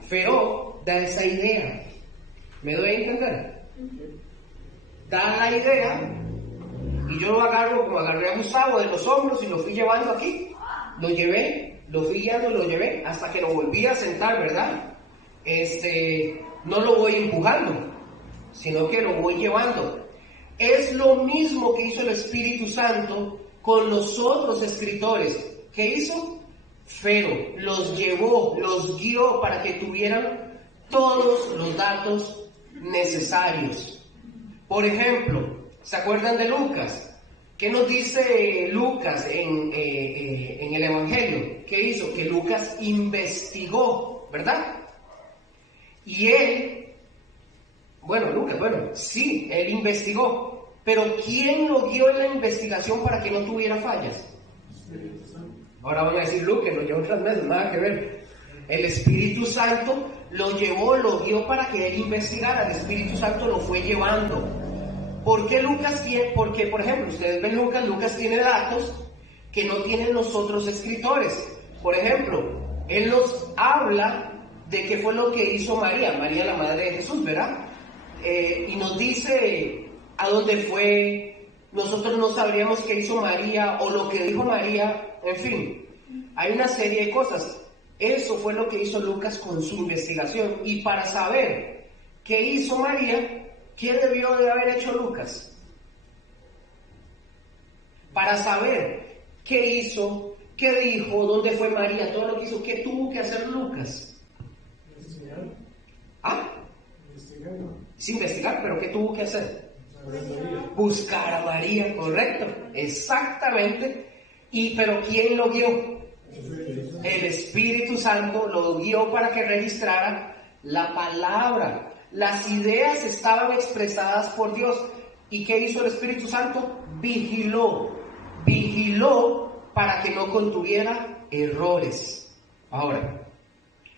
Fero da esa idea, ¿me doy a entender? Da la idea. Y yo lo agarro como agarré a Gustavo de los hombros y lo fui llevando aquí. Lo llevé, lo fui guiando, lo llevé hasta que lo volví a sentar, ¿verdad? No lo voy empujando, sino que lo voy llevando. Es lo mismo que hizo el Espíritu Santo con los otros escritores. ¿Qué hizo? Fero los llevó, los guió para que tuvieran todos los datos necesarios. Por ejemplo, ¿se acuerdan de Lucas? ¿Qué nos dice Lucas en el Evangelio? ¿Qué hizo? Que Lucas investigó, ¿verdad? Y él, él investigó, pero ¿quién lo guió en la investigación para que no tuviera fallas? Ahora van a decir, Lucas, lo llevó otras veces, nada que ver. El Espíritu Santo lo llevó, lo guió para que él investigara, el Espíritu Santo lo fue llevando. ¿Por qué Lucas tiene? Porque, por ejemplo, ustedes ven Lucas tiene datos que no tienen los otros escritores. Por ejemplo, él nos habla de qué fue lo que hizo María, la madre de Jesús, ¿verdad? Y nos dice a dónde fue. Nosotros no sabríamos qué hizo María o lo que dijo María, en fin. Hay una serie de cosas. Eso fue lo que hizo Lucas con su investigación. Y para saber qué hizo María, ¿qué debió de haber hecho Lucas? Para saber qué hizo, qué dijo, dónde fue María, todo lo que hizo, ¿qué tuvo que hacer Lucas? Investigar, pero ¿qué tuvo que hacer? Buscar a María, correcto, exactamente. Pero ¿quién lo guió? El Espíritu Santo lo guió para que registrara la palabra. Las ideas estaban expresadas por Dios. ¿Y qué hizo el Espíritu Santo? Vigiló para que no contuviera errores. Ahora,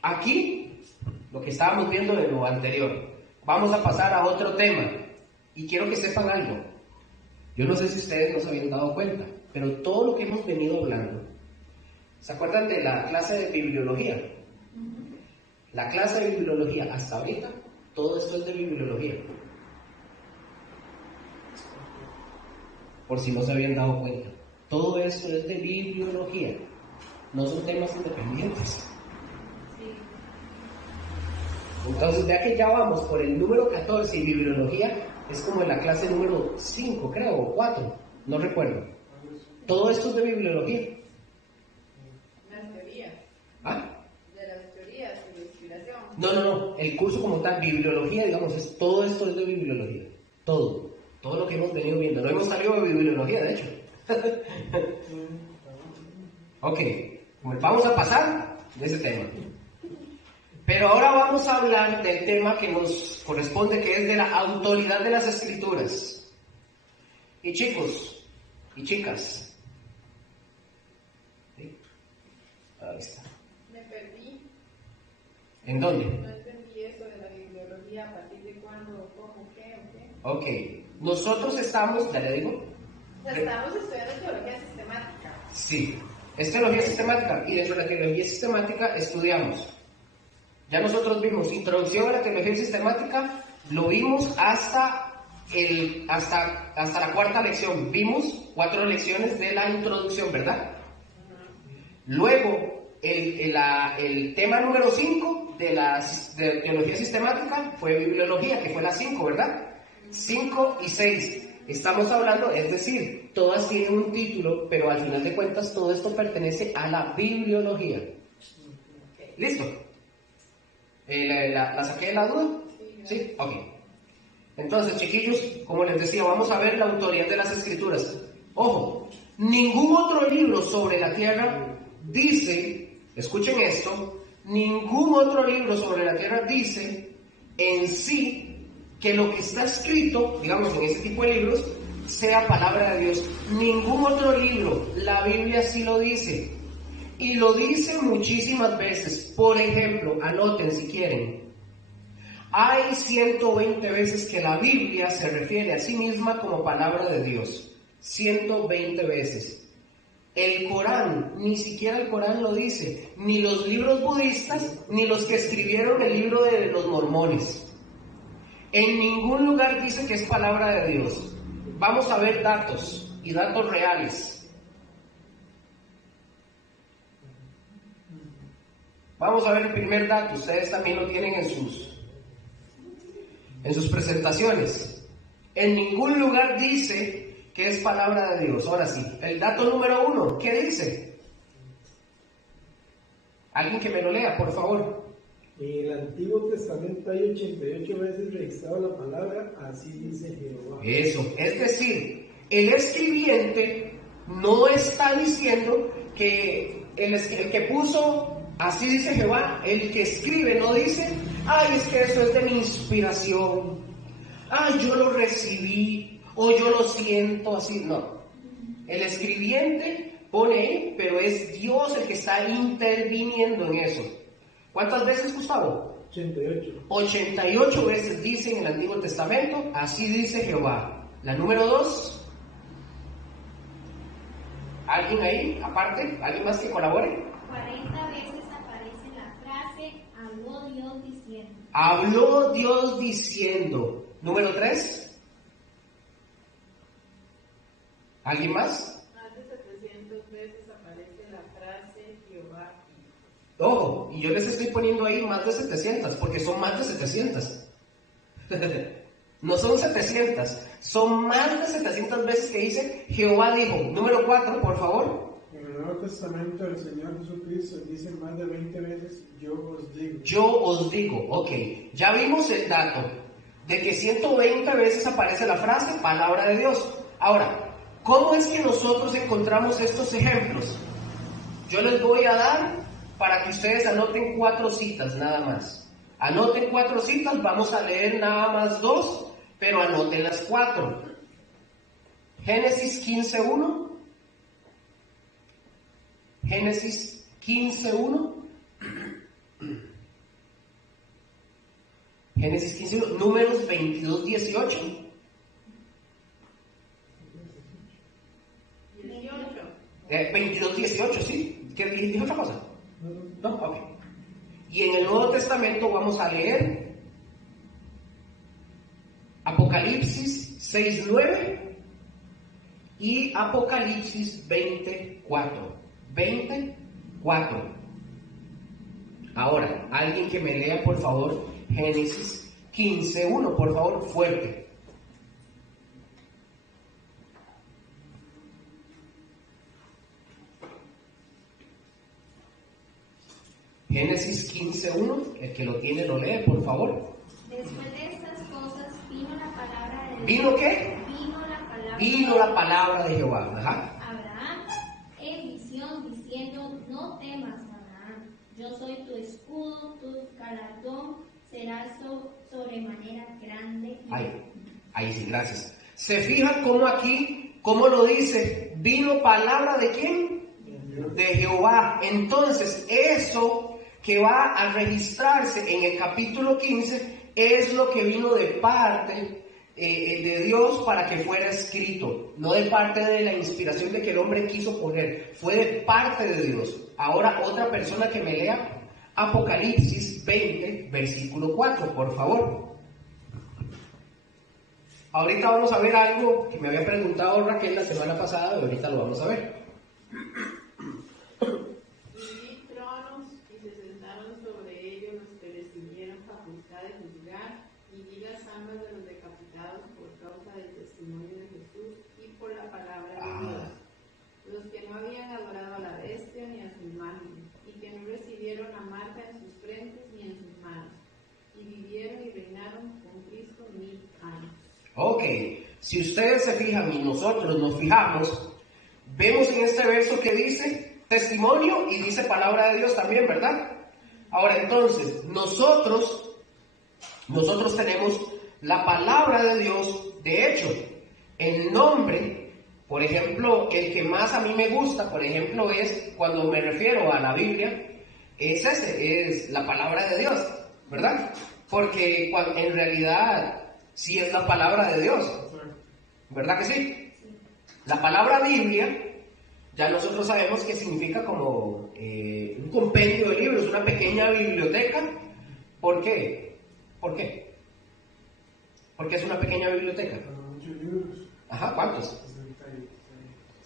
aquí, lo que estábamos viendo de lo anterior, vamos a pasar a otro tema. Y quiero que sepan algo. Yo no sé si ustedes no se habían dado cuenta, pero todo lo que hemos venido hablando ¿Se acuerdan de la clase de bibliología? La clase de bibliología hasta ahorita, todo esto es de bibliología. Por si no se habían dado cuenta. Todo esto es de bibliología. No son temas independientes. Entonces, vea que ya vamos por el número 14 y bibliología es como en la clase número 5, creo, o 4, no recuerdo. Todo esto es de bibliología. Las teorías. ¿Ah? De las teorías y la inspiración. No. El curso como tal, bibliología, digamos, todo esto es de bibliología. Todo lo que hemos venido viendo. No hemos salido de bibliología, de hecho. Ok, pues vamos a pasar de ese tema. Pero ahora vamos a hablar del tema que nos corresponde, que es de la autoridad de las Escrituras. Y chicos, y chicas. ¿Sí? Ahí está. Me perdí. ¿En dónde? No entendí eso de la bibliología, a partir de cuándo, cómo, qué o qué. Ok, nosotros estamos, ya le digo. O sea, estamos estudiando teología sistemática. Sí, es teología sistemática, y dentro de la teología sistemática estudiamos. Ya nosotros vimos introducción a la teología sistemática, lo vimos hasta la cuarta lección. Vimos 4 lecciones de la introducción, ¿verdad? Luego, el tema número 5 de teología sistemática fue bibliología, que fue la 5, ¿verdad? 5 y 6. Estamos hablando, es decir, todas tienen un título, pero al final de cuentas todo esto pertenece a la bibliología. ¿Listo? ¿La saqué de la duda? ¿Sí? Ok. Entonces, chiquillos, como les decía, vamos a ver la autoridad de las Escrituras. Ojo, ningún otro libro sobre la tierra dice, escuchen esto, ningún otro libro sobre la tierra dice en sí que lo que está escrito, digamos, en ese tipo de libros, sea palabra de Dios. Ningún otro libro, la Biblia sí lo dice. Y lo dice muchísimas veces. Por ejemplo, anoten si quieren. Hay 120 veces que la Biblia se refiere a sí misma como palabra de Dios. 120 veces. El Corán, ni siquiera el Corán lo dice. Ni los libros budistas, ni los que escribieron el libro de los mormones. En ningún lugar dice que es palabra de Dios. Vamos a ver datos, y datos reales. Vamos a ver el primer dato, ustedes también lo tienen en sus presentaciones. En ningún lugar dice que es palabra de Dios. Ahora sí, el dato número 1, ¿qué dice? Alguien que me lo lea, por favor. En el Antiguo Testamento hay 88 veces registrada la palabra, así dice Jehová. Eso, es decir, el escribiente no está diciendo que el que puso así dice Jehová, el que escribe no dice, ay, es que eso es de mi inspiración, ay, yo lo recibí, o yo lo siento así. No, el escribiente pone, pero es Dios el que está interviniendo en eso. ¿Cuántas veces, Gustavo? 88. 88 veces dice en el Antiguo Testamento, así dice Jehová. La número 2. ¿Alguien ahí, aparte? ¿Alguien más que colabore? 40 veces aparece la frase, habló Dios diciendo. Habló Dios diciendo. Número 3. ¿Alguien más? Más de 700 veces aparece la frase Jehová. Ojo, y yo les estoy poniendo ahí más de 700, porque son más de 700. No son 700, son más de 700 veces que dice Jehová dijo. Número 4, por favor. En el Nuevo Testamento el Señor Jesucristo dice más de 20 veces, yo os digo. Yo os digo, ok. Ya vimos el dato de que 120 veces aparece la frase palabra de Dios. Ahora, ¿cómo es que nosotros encontramos estos ejemplos? Yo les voy a dar para que ustedes anoten 4 citas nada más. Anoten 4 citas, vamos a leer nada más 2, pero anoten las 4. Génesis 15:1. Génesis 15:1. Génesis 15:1. Números 22:18. 18. 22:18, sí. ¿Qué dije otra cosa? No, ok. Y en el Nuevo Testamento vamos a leer Apocalipsis 6:9 y Apocalipsis 20:4. 20:4. Ahora, alguien que me lea por favor Génesis 15:1, por favor, fuerte. Génesis 15:1, el que lo tiene lo lee, por favor. Después de estas cosas vino la palabra de Dios. ¿Vino qué? Vino la palabra de Jehová. Ajá. Abraham en visión diciendo: no temas, Abraham, yo soy tu escudo, tu galardón será sobremanera grande. Ahí sí, gracias. ¿Se fijan cómo aquí, cómo lo dice? ¿Vino palabra de quién? De Jehová. Entonces, eso que va a registrarse en el capítulo 15 es lo que vino de parte de Dios para que fuera escrito, no de parte de la inspiración de que el hombre quiso poner, fue de parte de Dios. Ahora otra persona que me lea Apocalipsis 20, versículo 4, por favor. Ahorita vamos a ver algo que me había preguntado Raquel la semana pasada y ahorita lo vamos a ver. Ok, si ustedes se fijan y nosotros nos fijamos, vemos en este verso que dice testimonio y dice palabra de Dios también, ¿verdad? Ahora entonces, nosotros tenemos la palabra de Dios. De hecho, el nombre, por ejemplo, el que más a mí me gusta, por ejemplo, es cuando me refiero a la Biblia, es la palabra de Dios, ¿verdad? Porque en realidad sí es la palabra de Dios, ¿verdad que sí? La palabra Biblia, ya nosotros sabemos que significa como un compendio de libros, una pequeña biblioteca. ¿Por qué? ¿Por qué? Porque es una pequeña biblioteca. Muchos libros. Ajá, ¿cuántos?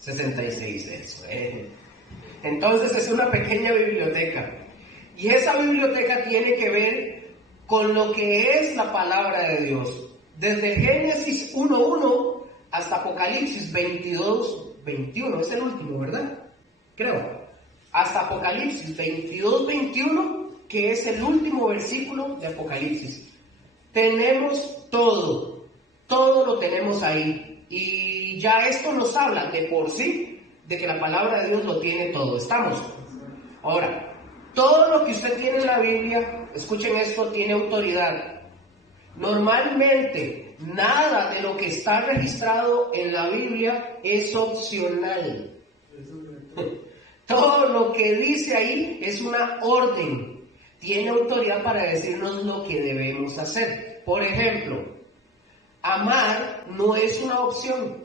66. 66, eso. Entonces es una pequeña biblioteca. Y esa biblioteca tiene que ver con lo que es la palabra de Dios. Desde Génesis 1:1 hasta Apocalipsis 22:21. Es el último, ¿verdad? Creo. Hasta Apocalipsis 22:21, que es el último versículo de Apocalipsis. Tenemos todo lo tenemos ahí. Y ya esto nos habla de por sí de que la palabra de Dios lo tiene todo. ¿Estamos? Ahora, todo lo que usted tiene en la Biblia, escuchen esto, tiene autoridad. Normalmente, nada de lo que está registrado en la Biblia es opcional. Todo lo que dice ahí es una orden. Tiene autoridad para decirnos lo que debemos hacer. Por ejemplo, amar no es una opción.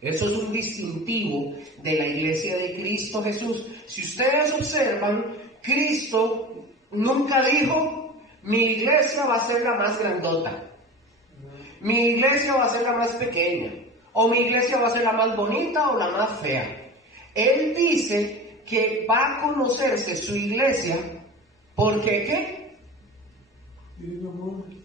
Eso es un distintivo de la iglesia de Cristo Jesús. Si ustedes observan, Cristo nunca dijo: mi iglesia va a ser la más grandota, mi iglesia va a ser la más pequeña, o mi iglesia va a ser la más bonita o la más fea. Él dice que va a conocerse su iglesia porque ¿qué?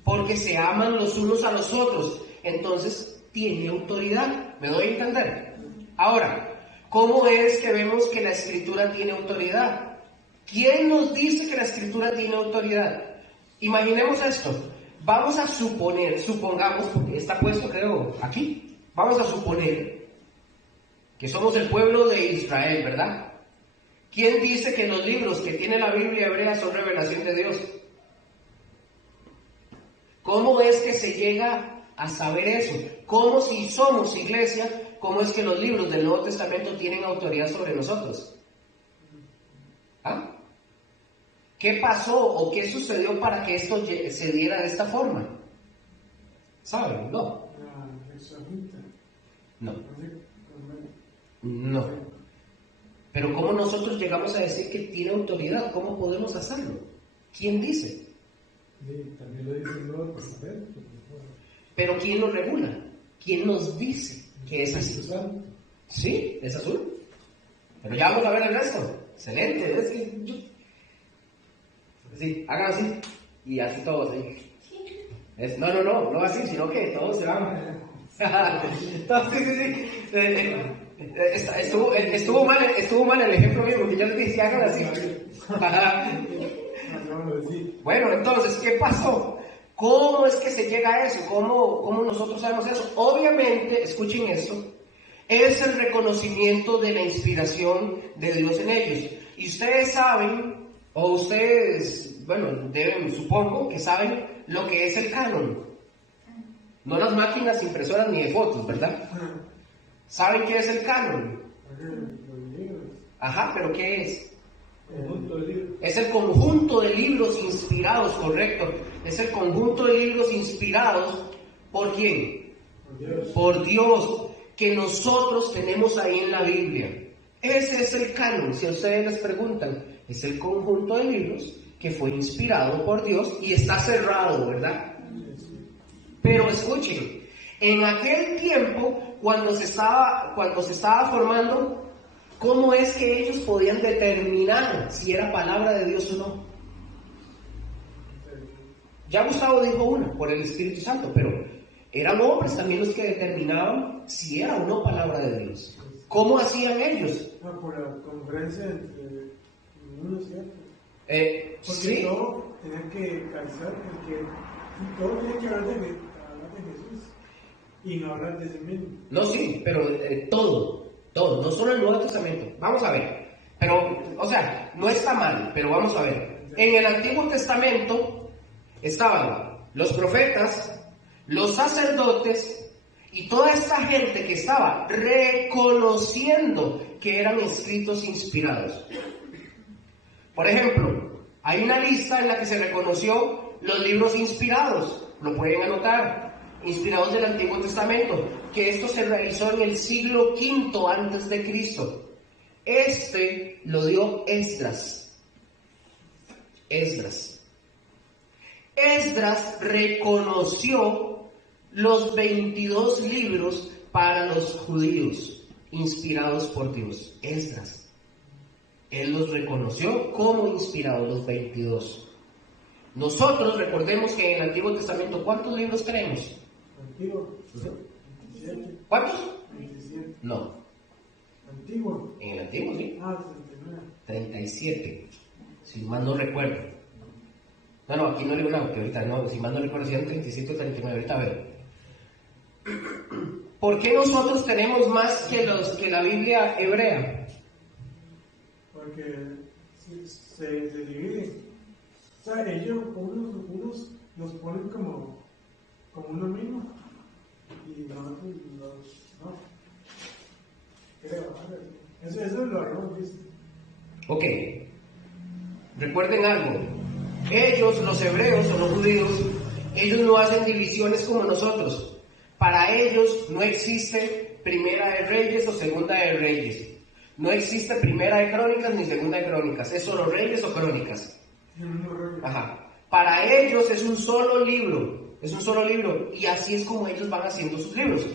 Porque se aman los unos a los otros. Entonces tiene autoridad. ¿Me doy a entender? Ahora, ¿cómo es que vemos que la Escritura tiene autoridad? ¿Quién nos dice que la Escritura tiene autoridad? Imaginemos esto. Vamos a supongamos, porque está puesto creo aquí, vamos a suponer que somos el pueblo de Israel, ¿verdad? ¿Quién dice que los libros que tiene la Biblia hebrea son revelación de Dios? ¿Cómo es que se llega a saber eso? ¿Cómo, si somos iglesia, cómo es que los libros del Nuevo Testamento tienen autoridad sobre nosotros? ¿Ah? ¿Qué pasó o qué sucedió para que esto se diera de esta forma? ¿Saben? No. La, No. No. Pero ¿cómo nosotros llegamos a decir que tiene autoridad? ¿Cómo podemos hacerlo? ¿Quién dice? Sí, también lo dice el Nuevo Testamento. Pero ¿quién lo regula? ¿Quién nos dice que es así? Santo. Sí, es azul. Pero ya vamos a ver el resto. Excelente. Es que sí, hagan así. Y así todos. ¿Sí? No así, sino que todos se van. Sí. Estuvo mal el ejemplo mío, porque yo les dije, hagan así. Bueno, entonces, ¿qué pasó? ¿Cómo es que se llega a eso? ¿Cómo nosotros sabemos eso? Obviamente, escuchen esto, es el reconocimiento de la inspiración de Dios en ellos. Y ustedes saben, o ustedes, bueno, supongo que saben lo que es el canon. No las máquinas impresoras ni de fotos, ¿verdad? ¿Saben qué es el canon? Ajá, pero ¿qué es? Es el conjunto de libros inspirados, correcto. Es el conjunto de libros inspirados, ¿por quién? Por Dios, que nosotros tenemos ahí en la Biblia. Ese es el canon. Si a ustedes les preguntan, es el conjunto de libros que fue inspirado por Dios y está cerrado, ¿verdad? Pero escuchen, en aquel tiempo, cuando se estaba formando, ¿cómo es que ellos podían determinar si era palabra de Dios o no? Ya Gustavo dijo una, por el Espíritu Santo, pero eran hombres también los que determinaban si era o no palabra de Dios. ¿Cómo hacían ellos? Por la conferencia entre unos y otros. Porque sí. todo tenía que calzar, porque todo tenía que hablar de Jesús y no hablar de sí mismo. No, sí, pero todo, no solo el Nuevo Testamento. Vamos a ver, pero, o sea, no está mal, pero vamos a ver. En el Antiguo Testamento estaban los profetas, los sacerdotes y toda esta gente que estaba reconociendo que eran escritos inspirados. Por ejemplo, hay una lista en la que se reconoció los libros inspirados, lo pueden anotar, inspirados del Antiguo Testamento, que esto se realizó en el siglo V antes de Cristo. Lo dio Esdras. Esdras reconoció los 22 libros para los judíos, inspirados por Dios. Esdras. Él los reconoció como inspirados, los 22. Nosotros recordemos que en el Antiguo Testamento, ¿cuántos libros tenemos? Antiguo. ¿Cuántos? 27. No. Antiguo. En el Antiguo, sí. 39. 37. Si mal no recuerdo. No, aquí no leo nada, porque ahorita no, si mal no recuerdo, si eran 37 o 39, ahorita veo. ¿Por qué nosotros tenemos más que la Biblia hebrea? Porque se dividen. O sea, ellos, unos los ponen como uno mismo y nosotros no. Creo, eso es lo error, ¿viste? Ok. Recuerden algo. Ellos, los hebreos o los judíos, ellos no hacen divisiones como nosotros. Para ellos no existe Primera de Reyes o Segunda de Reyes. No existe Primera de Crónicas ni Segunda de Crónicas. Es solo Reyes o Crónicas. Ajá. Para ellos es un solo libro. Es un solo libro. Y así es como ellos van haciendo sus libros.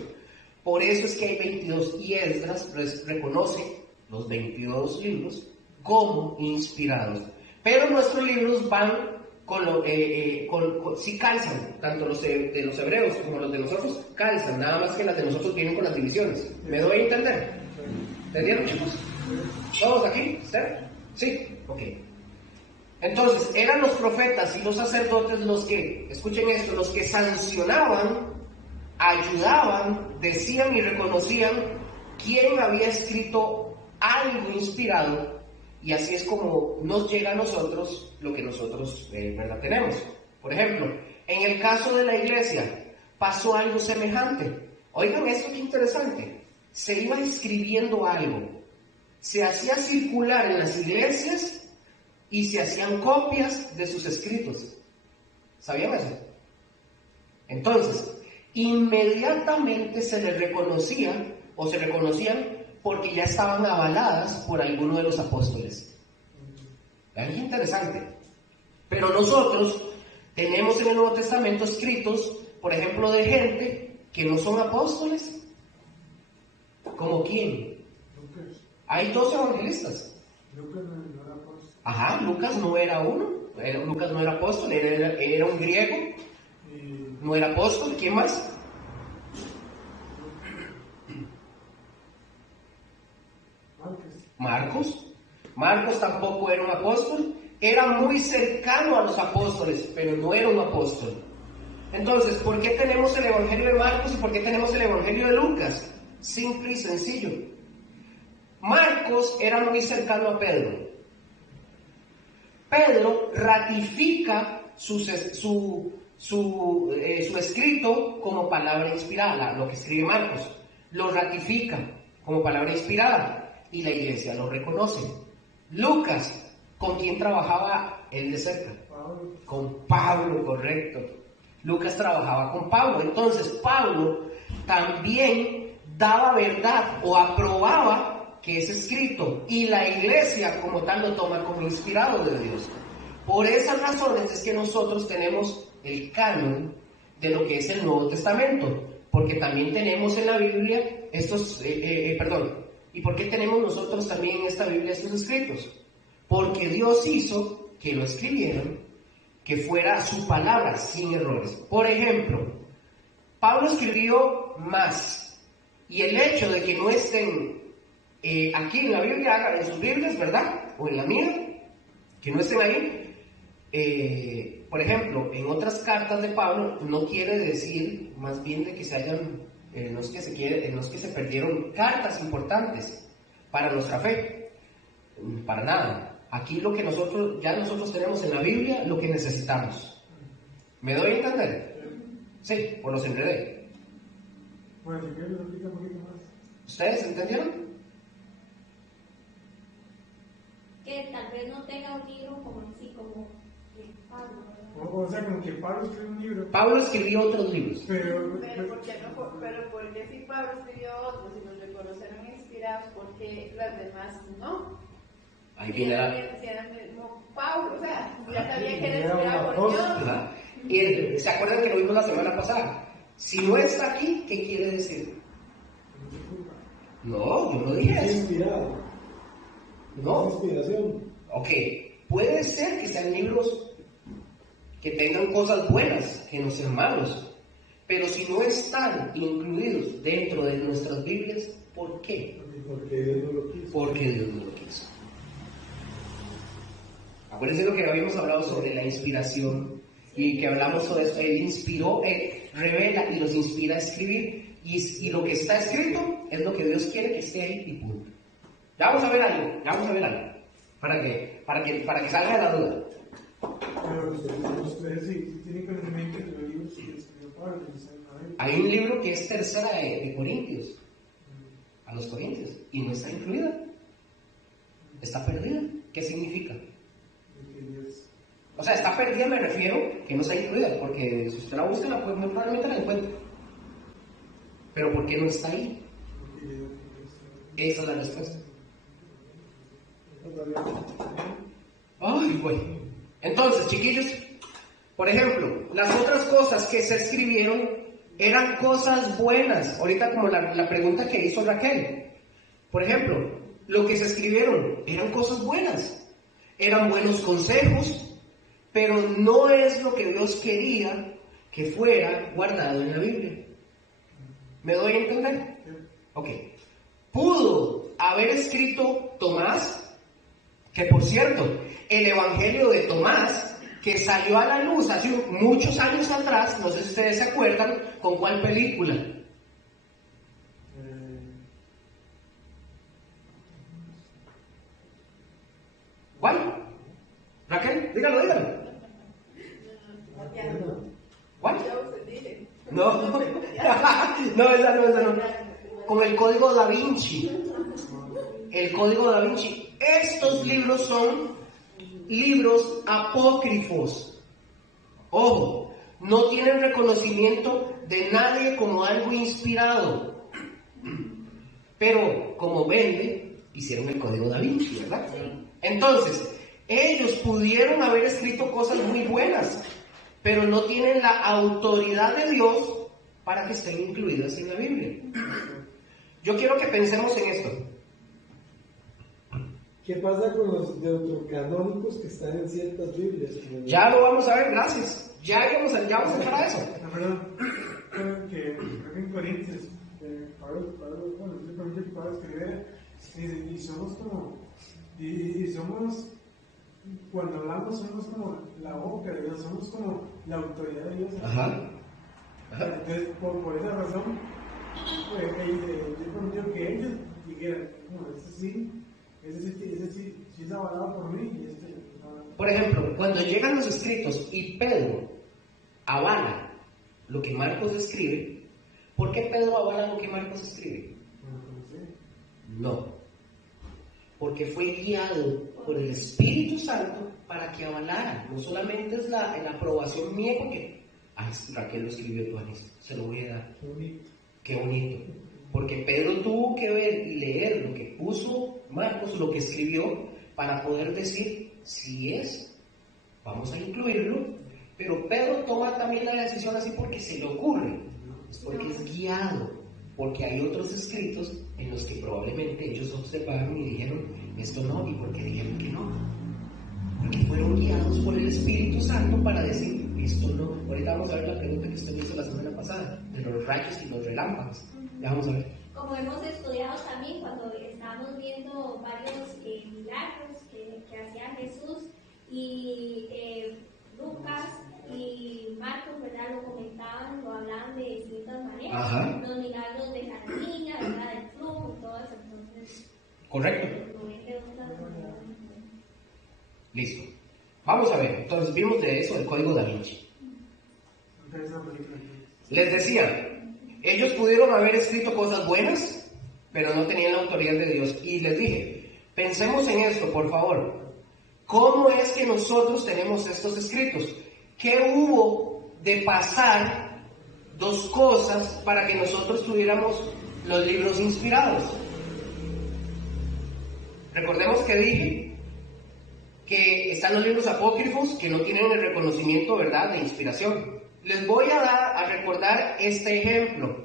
Por eso es que hay 22. Y Esdras reconoce los 22 libros como inspirados. Pero nuestros libros van sí calzan, tanto los de los hebreos como los de nosotros calzan, nada más que las de nosotros vienen con las divisiones. ¿Me doy a entender? ¿Entendieron, chicos? ¿Todos aquí? ¿Usted? Sí, ok. Entonces, eran los profetas y los sacerdotes los que, escuchen esto, los que sancionaban, ayudaban, decían y reconocían quién había escrito algo inspirado. Y así es como nos llega a nosotros lo que nosotros ¿verdad? Tenemos. Por ejemplo, en el caso de la iglesia pasó algo semejante. Oigan esto qué interesante. Se iba escribiendo algo. Se hacía circular en las iglesias y se hacían copias de sus escritos. ¿Sabían eso? Entonces, inmediatamente se les reconocía o se reconocían porque ya estaban avaladas por alguno de los apóstoles. Es interesante. Pero nosotros tenemos en el Nuevo Testamento escritos, por ejemplo, de gente que no son apóstoles. ¿Como quién? Lucas. Hay 2 evangelistas. Lucas no era apóstol. Ajá, Lucas no era uno. Lucas no era apóstol, era un griego. No era apóstol. ¿Quién más? Marcos tampoco era un apóstol. Era muy cercano a los apóstoles, pero no era un apóstol. Entonces, ¿por qué tenemos el Evangelio de Marcos y por qué tenemos el Evangelio de Lucas? Simple y sencillo. Marcos era muy cercano a Pedro. Pedro ratifica su escrito como palabra inspirada, lo que escribe Marcos. Lo ratifica como palabra inspirada y la iglesia lo reconoce. Lucas, ¿con quién trabajaba él de cerca? Pablo. Con Pablo, correcto. Lucas trabajaba con Pablo. Entonces Pablo también daba verdad o aprobaba que es escrito, y la iglesia como tal lo toma como inspirado de Dios. Por esas razones es que nosotros tenemos el canon de lo que es el Nuevo Testamento, porque también tenemos en la Biblia estos, ¿y por qué tenemos nosotros también en esta Biblia estos escritos? Porque Dios hizo que lo escribieran, que fuera su palabra sin errores. Por ejemplo, Pablo escribió más, y el hecho de que no estén aquí en la Biblia, en sus Biblias, ¿verdad? O en la mía, que no estén ahí. Por ejemplo, en otras cartas de Pablo no quiere decir más bien de que se hayan, no es que se perdieron cartas importantes para nuestra fe, para nada. Aquí lo que nosotros tenemos en la Biblia, lo que necesitamos. ¿Me doy a entender? Sí, o los enredé. Bueno, si quieres, explica un poquito más. ¿Ustedes entendieron? Que tal vez no tenga un libro como así, como Pablo, ¿verdad? O sea, como que Pablo escribió un libro. Pablo escribió otros libros. Pero ¿por qué si Pablo escribió otros y los reconocieron inspirados, por qué las demás no? Ahí viene la... Si era el mismo Pablo, o sea, ya sabía que era inspirado por Dios. Ajá. Y ¿se acuerdan que lo vimos la semana pasada? Si no está aquí, ¿qué quiere decir? No, yo no dije Es eso. inspirado. No. Es inspiración. Ok, puede ser que sean libros que tengan cosas buenas, que no sean malos, pero si no están incluidos dentro de nuestras Biblias, ¿por qué? Porque Dios no lo quiso. Porque Dios no lo quiso. Acuérdense lo que habíamos hablado sobre la inspiración y que hablamos sobre eso. Él inspiró, Él revela y los inspira a escribir, y lo que está escrito es lo que Dios quiere que esté ahí y punto. Ya vamos a ver algo, para que salga de la duda. Pero ustedes sí tienen conocimiento de los libros que escribió Pablo. Hay un libro que es tercera de Corintios, a los Corintios, y no está incluida. Está perdida. ¿Qué significa? O sea, está perdida, me refiero que no está incluida, porque si usted la busca, pues muy probablemente la encuentre. Pero ¿por qué no está ahí? Esa es la respuesta. Ay, bueno. Entonces, chiquillos, por ejemplo, las otras cosas que se escribieron eran cosas buenas. Ahorita como la pregunta que hizo Raquel. Por ejemplo, lo que se escribieron eran cosas buenas. Eran buenos consejos, pero no es lo que Dios quería que fuera guardado en la Biblia. ¿Me doy a entender? Ok. Pudo haber escrito Tomás, que por cierto, el Evangelio de Tomás, que salió a la luz hace muchos años atrás, no sé si ustedes se acuerdan, ¿con cuál película? ¿Cuál? Raquel, dígalo. ¿Cuál? No, no, esa no. Con el Código Da Vinci. El Código Da Vinci. Estos libros son libros apócrifos. Ojo, no tienen reconocimiento de nadie como algo inspirado. Pero como vende, hicieron el código Da Vinci, ¿verdad? Entonces, ellos pudieron haber escrito cosas muy buenas, pero no tienen la autoridad de Dios para que estén incluidas en la Biblia. Yo quiero que pensemos en esto. ¿Qué pasa con los deuterocanónicos que están en ciertas Biblias? Ya lo vamos a ver, gracias. Ya vamos a entrar a eso. La verdad, creo que en Corintios, Pablo escribe, y somos como, y somos, cuando hablamos somos como la boca de Dios, somos como la autoridad de Dios. Ajá. Entonces, por esa razón, yo conmigo que ellos dijeran, como ese sí es avalado por mí y este no. Por ejemplo, cuando llegan los escritos y Pedro avala lo que Marcos escribe, ¿por qué Pedro avala lo que Marcos escribe? No, porque fue guiado por el Espíritu Santo para que avalara. No solamente es la aprobación mía, porque Raquel lo escribió todo esto, se lo voy a dar. Qué bonito. Porque Pedro tuvo que ver y leer lo que puso Marcos, lo que escribió, para poder decir si es, vamos a incluirlo. Pero Pedro toma también la decisión así porque se le ocurre, es porque es guiado, porque hay otros escritos en los que probablemente ellos observaron y dijeron esto no, y porque dijeron que no, porque fueron guiados por el Espíritu Santo para decir esto no. Ahorita vamos a ver la pregunta que usted me hizo la semana pasada de los rayos y los relámpagos. Ya vamos a ver. Como hemos estudiado también cuando estábamos viendo varios milagros que hacía Jesús, y Lucas y Marcos, ¿verdad?, lo comentaban, lo hablaban de distintas maneras. Ajá. Los milagros de la niña, ¿verdad?, del flujo y todo eso. Entonces, Correcto. lo ven de otras maneras. Listo. Vamos a ver. Entonces vimos de eso el código Da Vinci. Les decía, ellos pudieron haber escrito cosas buenas, pero no tenían la autoridad de Dios. Y les dije, pensemos en esto, por favor. ¿Cómo es que nosotros tenemos estos escritos? ¿Qué hubo de pasar dos cosas para que nosotros tuviéramos los libros inspirados? Recordemos que dije que están los libros apócrifos que no tienen el reconocimiento, ¿verdad?, de inspiración. Les voy a recordar este ejemplo.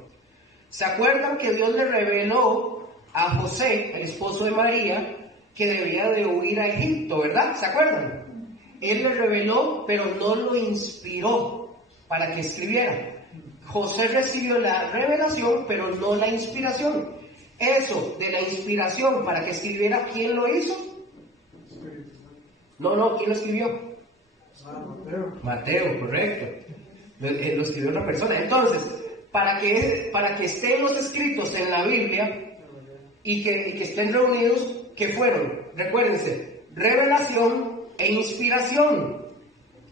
¿Se acuerdan que Dios le reveló a José, el esposo de María, que debía de huir a Egipto, ¿verdad? ¿Se acuerdan? Él le reveló, pero no lo inspiró para que escribiera. José recibió la revelación, pero no la inspiración. Eso de la inspiración para que escribiera, ¿quién lo hizo? No, ¿quién lo escribió? Mateo, correcto. Lo escribió otra persona. Entonces, para que estén los escritos en la Biblia y que estén reunidos, ¿qué fueron? Recuérdense, revelación e inspiración.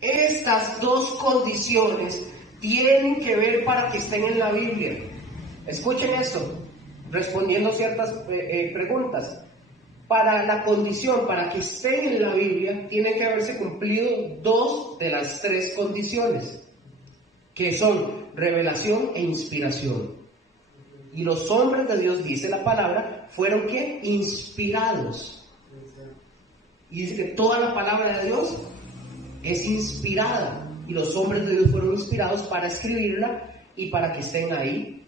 Estas dos condiciones tienen que ver para que estén en la Biblia. Escuchen esto, respondiendo ciertas preguntas. Para la condición, para que estén en la Biblia, tienen que haberse cumplido dos de las tres condiciones, que son revelación e inspiración. Y los hombres de Dios, dice la palabra, fueron ¿qué? Inspirados. Y dice que toda la palabra de Dios es inspirada. Y los hombres de Dios fueron inspirados para escribirla y para que estén ahí,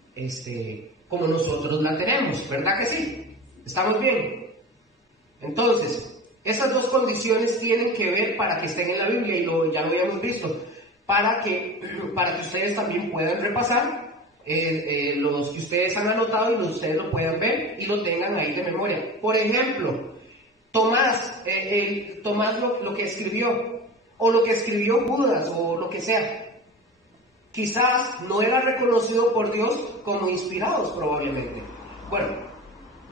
como nosotros la tenemos. ¿Verdad que sí? ¿Estamos bien? Entonces, esas dos condiciones tienen que ver para que estén en la Biblia, y ya lo habíamos visto, para que ustedes también puedan repasar los que ustedes han anotado y los ustedes lo puedan ver y lo tengan ahí de memoria. Por ejemplo, Tomás lo que escribió, o lo que escribió Judas, o lo que sea, quizás no era reconocido por Dios como inspirados probablemente. Bueno,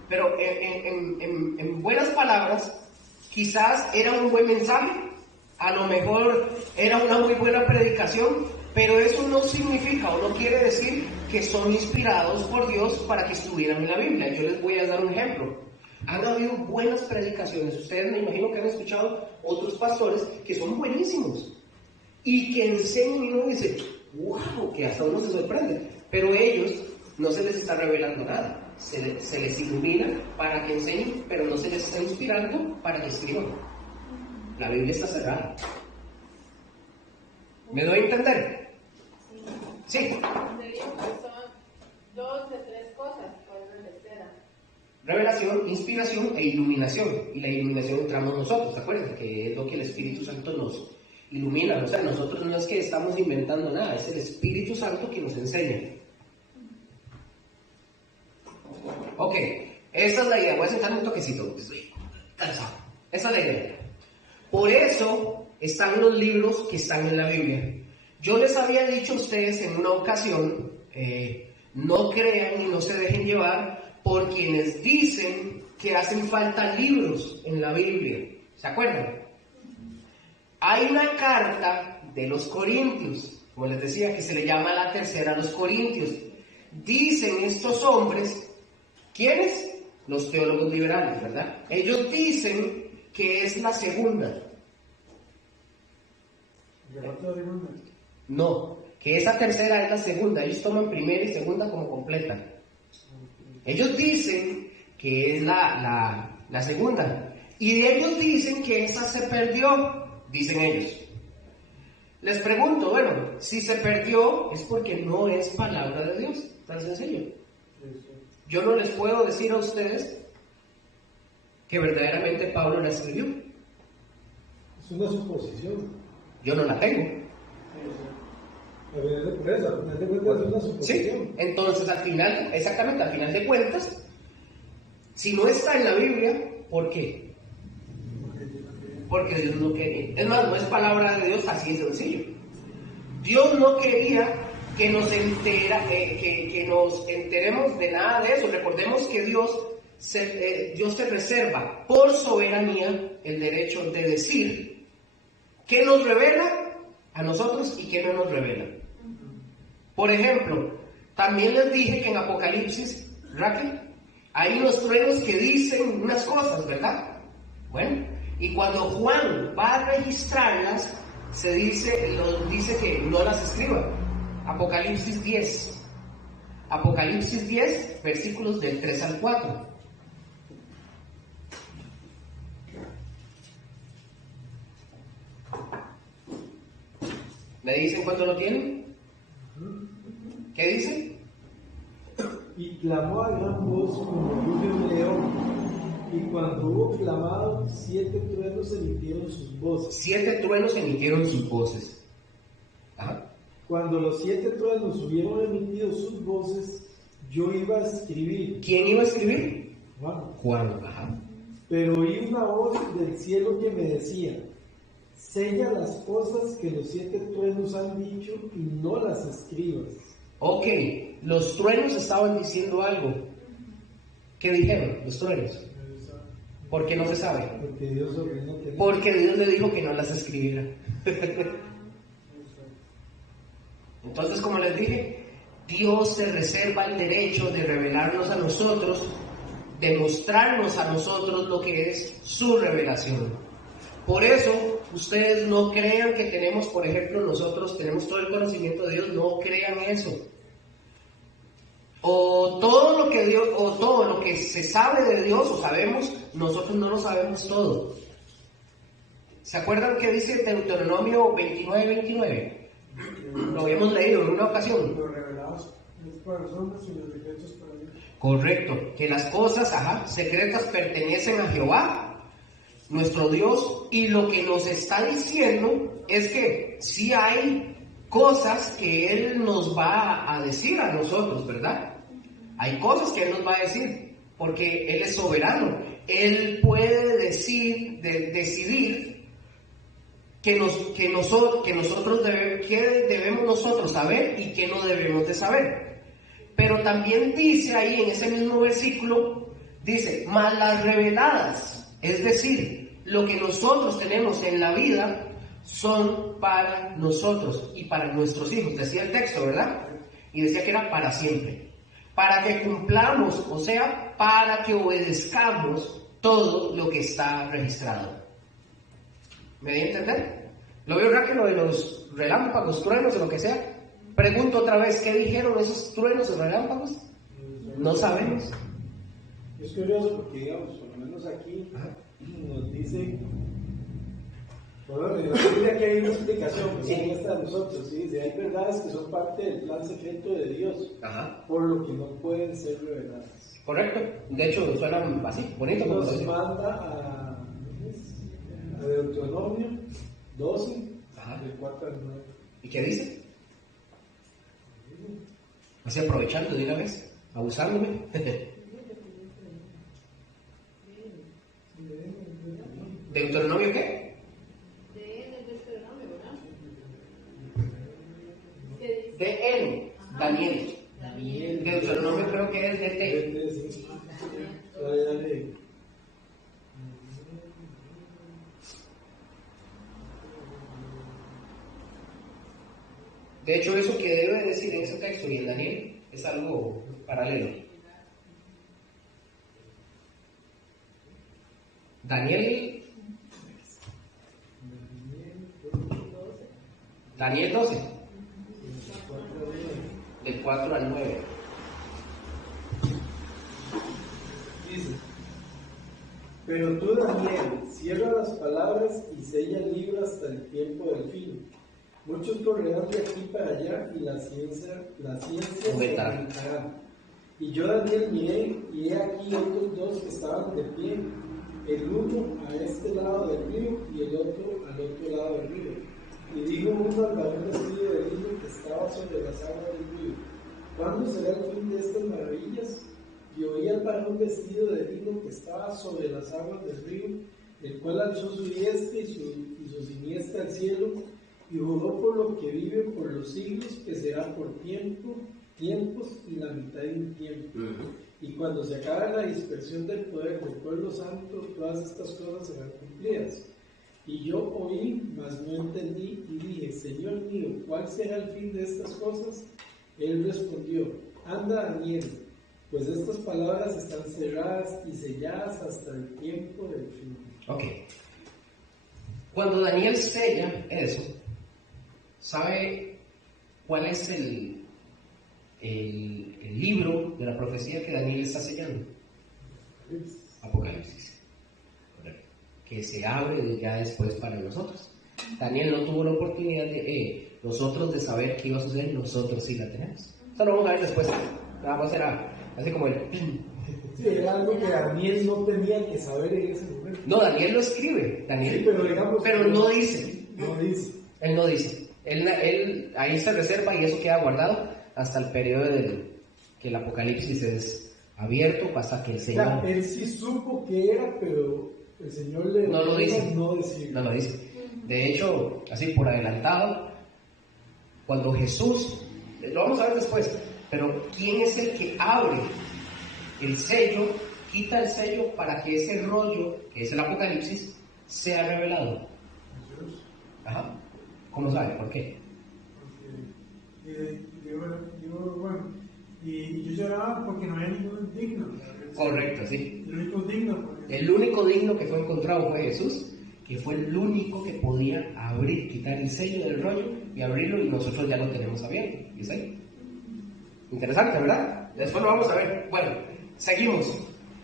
pero en buenas palabras, quizás era un buen mensaje, a lo mejor era una muy buena predicación, pero eso no significa o no quiere decir que son inspirados por Dios para que estuvieran en la Biblia. Yo les voy a dar un ejemplo. Han habido buenas predicaciones, ustedes me imagino que han escuchado otros pastores que son buenísimos y que enseñan y uno dice, wow, que hasta uno se sorprende, pero ellos no se les está revelando nada. se les ilumina para que enseñen, pero no se les está inspirando para que escriban. La Biblia está cerrada. ¿Me doy a entender? Sí. Son 2 de 3 cosas, ¿cuál es la tercera? Revelación, inspiración e iluminación. Y la iluminación entramos nosotros, ¿te acuerdas? Que es lo que el Espíritu Santo nos ilumina. O sea, nosotros no es que estamos inventando nada, es el Espíritu Santo que nos enseña. Ok, esta es la idea. Voy a sentarme un toquecito, estoy cansado. Esta es la idea. Por eso están los libros que están en la Biblia. Yo les había dicho a ustedes en una ocasión, no crean y no se dejen llevar por quienes dicen que hacen falta libros en la Biblia. ¿Se acuerdan? Hay una carta de los Corintios, como les decía, que se le llama la tercera a los Corintios. Dicen estos hombres, ¿quiénes? Los teólogos liberales, ¿verdad? Ellos dicen que es la segunda. No, que esa tercera es la segunda. Ellos toman primera y segunda como completa. Ellos dicen que es la segunda. Y ellos dicen que esa se perdió, dicen ellos. Les pregunto, bueno, si se perdió es porque no es palabra de Dios. Tan sencillo. Yo no les puedo decir a ustedes que verdaderamente Pablo la escribió. Es una suposición. Yo no la tengo. A ver, al final de cuentas es una suposición. Sí, entonces al final, exactamente, al final de cuentas, si no está en la Biblia, ¿por qué? Porque Dios no quería. Es más, no es palabra de Dios, así de sencillo. Dios no quería que nos enteremos de nada de eso. Recordemos que Dios se reserva por soberanía el derecho de decir qué nos revela a nosotros y qué no nos revela. Por ejemplo, también les dije que en Apocalipsis, Raquel, hay unos truenos que dicen unas cosas, ¿verdad? Bueno, y cuando Juan va a registrarlas, dice que no las escriba. Apocalipsis 10. Apocalipsis 10, versículos del 3 al 4. ¿Me dicen cuánto lo tienen? ¿Qué dice? Y clamó a gran voz como ruge un león. Y cuando hubo clamado, 7 truenos emitieron sus voces. 7 truenos emitieron sus voces. Ajá. Cuando los 7 truenos hubieron emitido sus voces, yo iba a escribir. ¿Quién iba a escribir? Juan. Ajá. Pero oí una voz del cielo que me decía: sella las cosas que los 7 truenos han dicho y no las escribas. Ok, los truenos estaban diciendo algo. ¿Qué dijeron los truenos? ¿Por qué no se sabe? Porque Dios le dijo que no las escribiera. Entonces, como les dije, Dios se reserva el derecho de revelarnos a nosotros, de mostrarnos a nosotros lo que es su revelación. Por eso, ustedes no crean que tenemos, por ejemplo, nosotros tenemos todo el conocimiento de Dios, no crean eso. O todo lo que se sabe de Dios o sabemos, nosotros no lo sabemos todo. ¿Se acuerdan qué dice Deuteronomio 29:29? Lo habíamos leído en una ocasión. Lo revelados es para los hombres y los secretos para Dios. Correcto, que las cosas secretas pertenecen a Jehová, nuestro Dios, y lo que nos está diciendo es que sí hay cosas que Él nos va a decir a nosotros, ¿verdad? Hay cosas que Él nos va a decir, porque Él es soberano. Él puede decidir qué debemos nosotros saber y qué no debemos de saber. Pero también dice ahí en ese mismo versículo, dice, mas las reveladas, es decir, lo que nosotros tenemos en la vida, son para nosotros y para nuestros hijos. Decía el texto, ¿verdad? Y decía que era para siempre. Para que cumplamos, o sea, para que obedezcamos todo lo que está registrado. ¿Me di a entender? ¿Lo veo, Raquel, lo de los relámpagos, truenos o lo que sea? Pregunto otra vez, ¿qué dijeron esos truenos o relámpagos? No sabemos. Es curioso porque, digamos, por lo menos aquí nos dice, bueno, en la Biblia que hay una explicación, pues en esta de nosotros, ¿sí? Dice, hay verdades que son parte del plan secreto de Dios, por lo que no pueden ser reveladas. Correcto, de hecho suena así, bonito. Nos manda a Deuteronomio 12, del 4 al 9. ¿Y qué dice? Así aprovechando de una vez, abusándome. ¿Deuteronomio qué? De N, Daniel. Deuteronomio creo que es de T. De hecho, eso que debe decir en ese texto y en Daniel es algo paralelo. Daniel 12, del 4 al 9. Dice, pero tú, Daniel, cierra las palabras y sella el libro hasta el tiempo del fin. Muchos correrán de aquí para allá y la ciencia se aumentará. Y yo, Daniel, miré y he aquí otros dos que estaban de pie, el uno a este lado del río y el otro al otro lado del río. Y dijo uno al varón vestido de lino que estaba sobre las aguas del río, ¿cuándo será el fin de estas maravillas? Y oí al varón vestido de lino que estaba sobre las aguas del río, el cual alzó su diestra y su siniestra al cielo, y juró por lo que vive por los siglos, que será por tiempos y la mitad de un tiempo. Y cuando se acabe la dispersión del poder del pueblo santo, todas estas cosas serán cumplidas. Y yo oí, mas no entendí, y dije, Señor mío, ¿cuál será el fin de estas cosas? Él respondió, anda, Daniel, pues estas palabras están cerradas y selladas hasta el tiempo del fin. Ok. Cuando Daniel sella eso, ¿sabe cuál es el libro de la profecía que Daniel está sellando? Apocalipsis. Correcto. Que se abre ya después para nosotros. Daniel no tuvo la oportunidad de nosotros de saber qué iba a suceder, nosotros sí la tenemos. Eso lo vamos a ver después. Vamos a hacer así como el... Sí, era algo que Daniel no tenía que saber en ese momento. No, Daniel lo escribe. Daniel, sí, pero digamos... Pero no dice. No dice. Él no dice. Él ahí se reserva y eso queda guardado hasta el periodo que el Apocalipsis es abierto, hasta que el Señor... O sea, él sí supo que era, pero el Señor le... No lo dice. No lo dice. De hecho, así por adelantado, cuando Jesús, lo vamos a ver después, pero ¿quién es el que abre el sello, quita el sello para que ese rollo, que es el Apocalipsis, sea revelado? Jesús. Ajá. ¿Cómo sabe? ¿Por qué? Y yo lloraba porque no había ningún digno. Correcto, sí. El único digno que fue encontrado fue Jesús, que fue el único que podía abrir, quitar el sello del rollo y abrirlo, y nosotros ya lo tenemos abierto. ¿Y ahí? Interesante, ¿verdad? Después lo vamos a ver. Bueno, seguimos.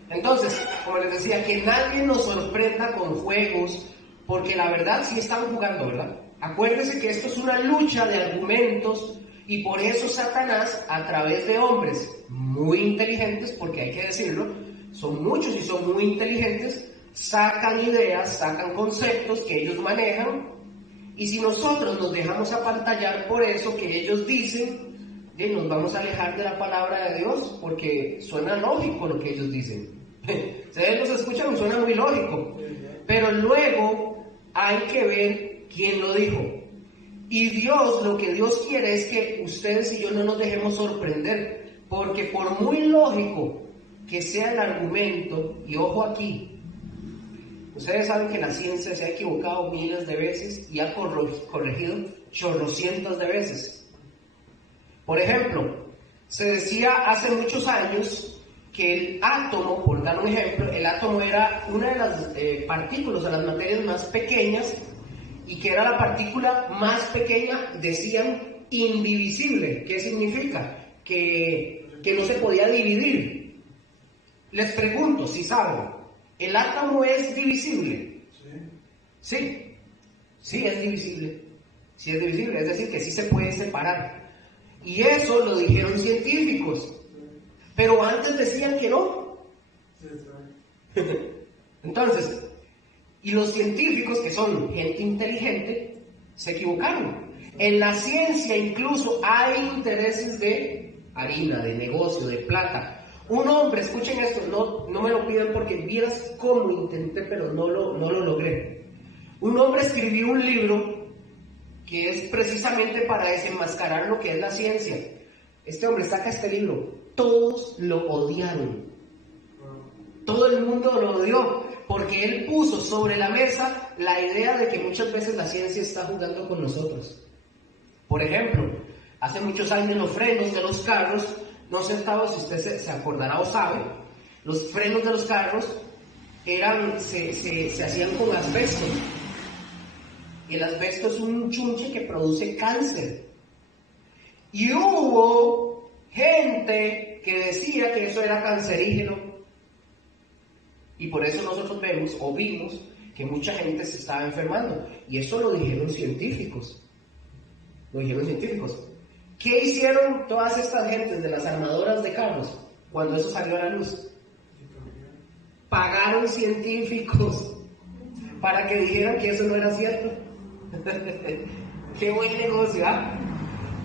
Entonces, como les decía, que nadie nos sorprenda con juegos, porque la verdad sí están jugando, ¿verdad? Acuérdense que esto es una lucha de argumentos, y por eso Satanás, a través de hombres muy inteligentes, porque hay que decirlo, son muchos y son muy inteligentes, sacan ideas, sacan conceptos que ellos manejan, y si nosotros nos dejamos apantallar por eso que ellos dicen, nos vamos a alejar de la palabra de Dios, porque suena lógico lo que ellos dicen. Ustedes los escuchan y suena muy lógico, pero luego hay que ver quién lo dijo. Y Dios, lo que Dios quiere es que ustedes y yo no nos dejemos sorprender, porque por muy lógico que sea el argumento, y ojo aquí, ustedes saben que la ciencia se ha equivocado miles de veces y ha corregido chorrocientas de veces. Por ejemplo, se decía hace muchos años que el átomo, por dar un ejemplo, el átomo era una de las partículas, de las materias más pequeñas, y que era la partícula más pequeña, decían, indivisible. ¿Qué significa? Que no se podía dividir. Les pregunto si saben, ¿el átomo es divisible? Sí, sí es divisible. Sí es divisible, es decir, que sí se puede separar. Y eso lo dijeron científicos. Pero antes decían que no. Entonces, y los científicos, que son gente inteligente, se equivocaron. En la ciencia incluso hay intereses de harina, de negocio, de plata. Un hombre, escuchen esto, no me lo pidan porque vieras cómo intenté, pero no lo logré. Un hombre escribió un libro que es precisamente para desenmascarar lo que es la ciencia. Este hombre saca este libro, todos lo odiaron. Todo el mundo lo odió, porque él puso sobre la mesa la idea de que muchas veces la ciencia está jugando con nosotros. Por ejemplo, hace muchos años los frenos de los carros, no sé si usted se acordará o sabe, los frenos de los carros se hacían con asbesto. Y el asbesto es un chunche que produce cáncer. Y hubo gente que decía que eso era cancerígeno. Y por eso nosotros vimos que mucha gente se estaba enfermando. Y eso lo dijeron científicos. ¿Qué hicieron todas estas gentes de las armadoras de carros cuando eso salió a la luz? Pagaron científicos para que dijeran que eso no era cierto. Qué buen negocio, ¿ah?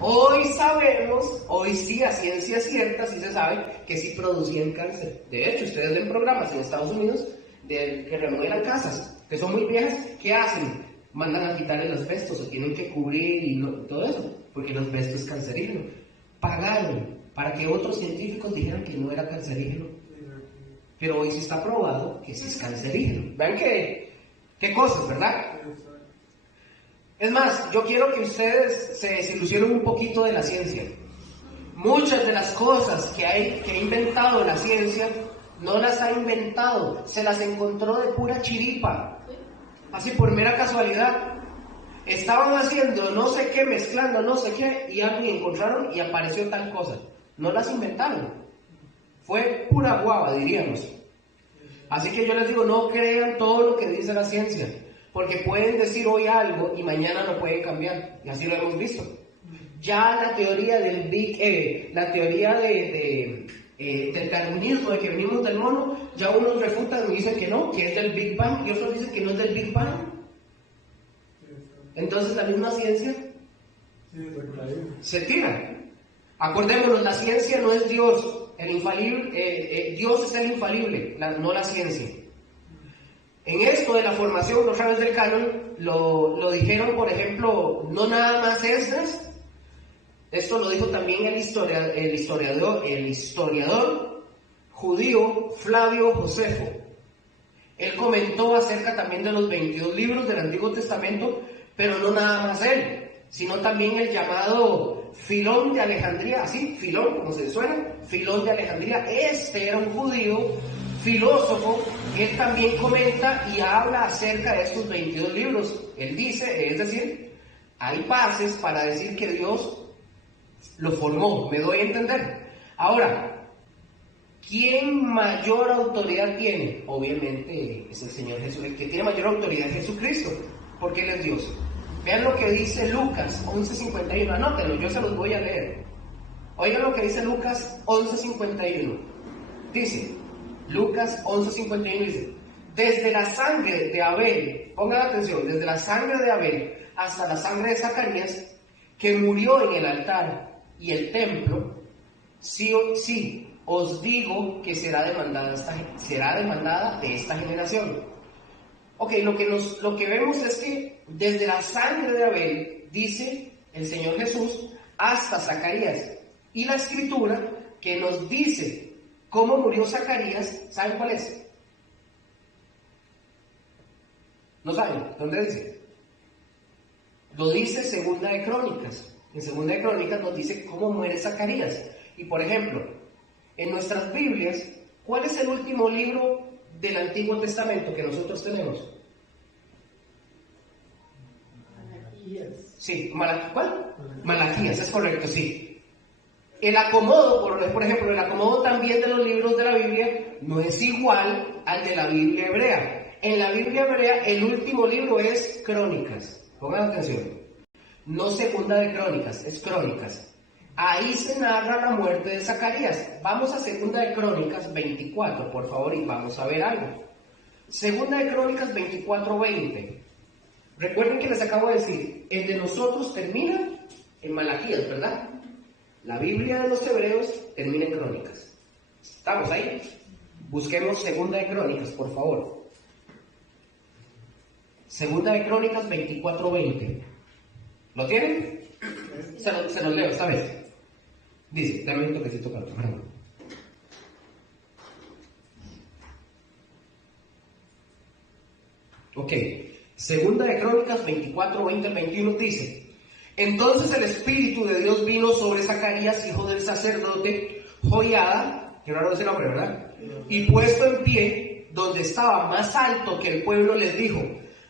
Hoy sabemos, hoy sí a ciencia cierta, sí se sabe que sí producían cáncer. De hecho, ustedes ven programas en Estados Unidos que remodelan casas, que son muy viejas. ¿Qué hacen? Mandan a quitar el asbesto, se tienen que cubrir y todo eso, porque el asbesto es cancerígeno. Pagaron para que otros científicos dijeran que no era cancerígeno. Pero hoy sí está probado que sí es cancerígeno. Vean qué cosas, ¿verdad? Es más, yo quiero que ustedes se desilusionen un poquito de la ciencia. Muchas de las cosas que ha inventado la ciencia, no las ha inventado, se las encontró de pura chiripa, así por mera casualidad. Estaban haciendo no sé qué, mezclando no sé qué, y alguien encontraron y apareció tal cosa. No las inventaron. Fue pura guava, diríamos. Así que yo les digo, no crean todo lo que dice la ciencia. Porque pueden decir hoy algo y mañana lo pueden cambiar. Y así lo hemos visto. Ya la teoría del del darwinismo, de que venimos del mono, ya unos refutan y dicen que no, que es del Big Bang, y otros dicen que no es del Big Bang. Entonces la misma ciencia se tira. Acordémonos, la ciencia no es Dios. El infalible, Dios es el infalible, no la ciencia. En esto de la formación, los sabios del canon lo dijeron, por ejemplo, no nada más Esdras. Esto lo dijo también el historiador judío Flavio Josefo. Él comentó acerca también de los 22 libros del Antiguo Testamento, pero no nada más él, sino también el llamado Filón de Alejandría, así, Filón, como se suena, Filón de Alejandría. Este era un judío filósofo. Él también comenta y habla acerca de estos 22 libros. Él dice, es decir, hay bases para decir que Dios lo formó, me doy a entender. Ahora, ¿quién mayor autoridad tiene? Obviamente es el Señor Jesús. El que tiene mayor autoridad es Jesucristo, porque Él es Dios. Vean lo que dice Lucas 11:51, anótenlo, yo se los voy a leer. Oigan lo que dice Lucas 11:51. Dice, Lucas 11:51 dice, desde la sangre de Abel, pongan atención, desde la sangre de Abel hasta la sangre de Zacarías, que murió en el altar y el templo, sí os digo que será demandada de esta generación. Ok, lo que vemos es que desde la sangre de Abel, dice el Señor Jesús, hasta Zacarías. Y la escritura que nos dice cómo murió Zacarías, ¿saben cuál es? ¿No saben? ¿Dónde dice? Lo dice Segunda de Crónicas. En Segunda de Crónicas nos dice cómo muere Zacarías. Y por ejemplo, en nuestras Biblias, ¿cuál es el último libro del Antiguo Testamento que nosotros tenemos? Malaquías. Sí, ¿cuál? Malaquías, es correcto, sí. El acomodo, por ejemplo, el acomodo también de los libros de la Biblia no es igual al de la Biblia hebrea. En la Biblia hebrea el último libro es Crónicas. Pongan atención. No Segunda de Crónicas, es Crónicas. Ahí se narra la muerte de Zacarías. Vamos a Segunda de Crónicas 24, por favor, y vamos a ver algo. Segunda de Crónicas 24:20. Recuerden que les acabo de decir, el de nosotros termina en Malaquías, ¿verdad? La Biblia de los hebreos termina en Crónicas. ¿Estamos ahí? Busquemos Segunda de Crónicas, por favor. Segunda de Crónicas 24:20. ¿Lo tienen? Se los leo esta vez. Dice, dame un toquecito para tu mano. Ok. Segunda de Crónicas 24:20 al 21 dice: entonces el Espíritu de Dios vino sobre Zacarías, hijo del sacerdote Joiada, que no es el nombre, ¿verdad? Y puesto en pie, donde estaba más alto que el pueblo, les dijo: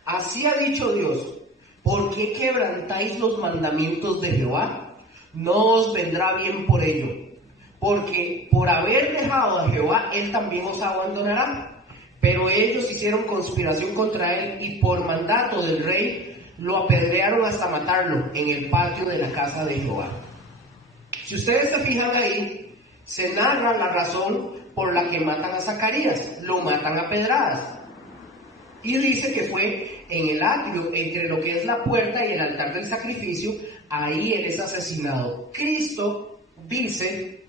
así ha dicho Dios, ¿por qué quebrantáis los mandamientos de Jehová? No os vendrá bien por ello, porque por haber dejado a Jehová, él también os abandonará. Pero ellos hicieron conspiración contra él y por mandato del rey lo apedrearon hasta matarlo en el patio de la casa de Jehová. Si ustedes se fijan ahí, se narra la razón por la que matan a Zacarías. Lo matan a pedradas. Y dice que fue en el atrio, entre lo que es la puerta y el altar del sacrificio, ahí él es asesinado. Cristo dice,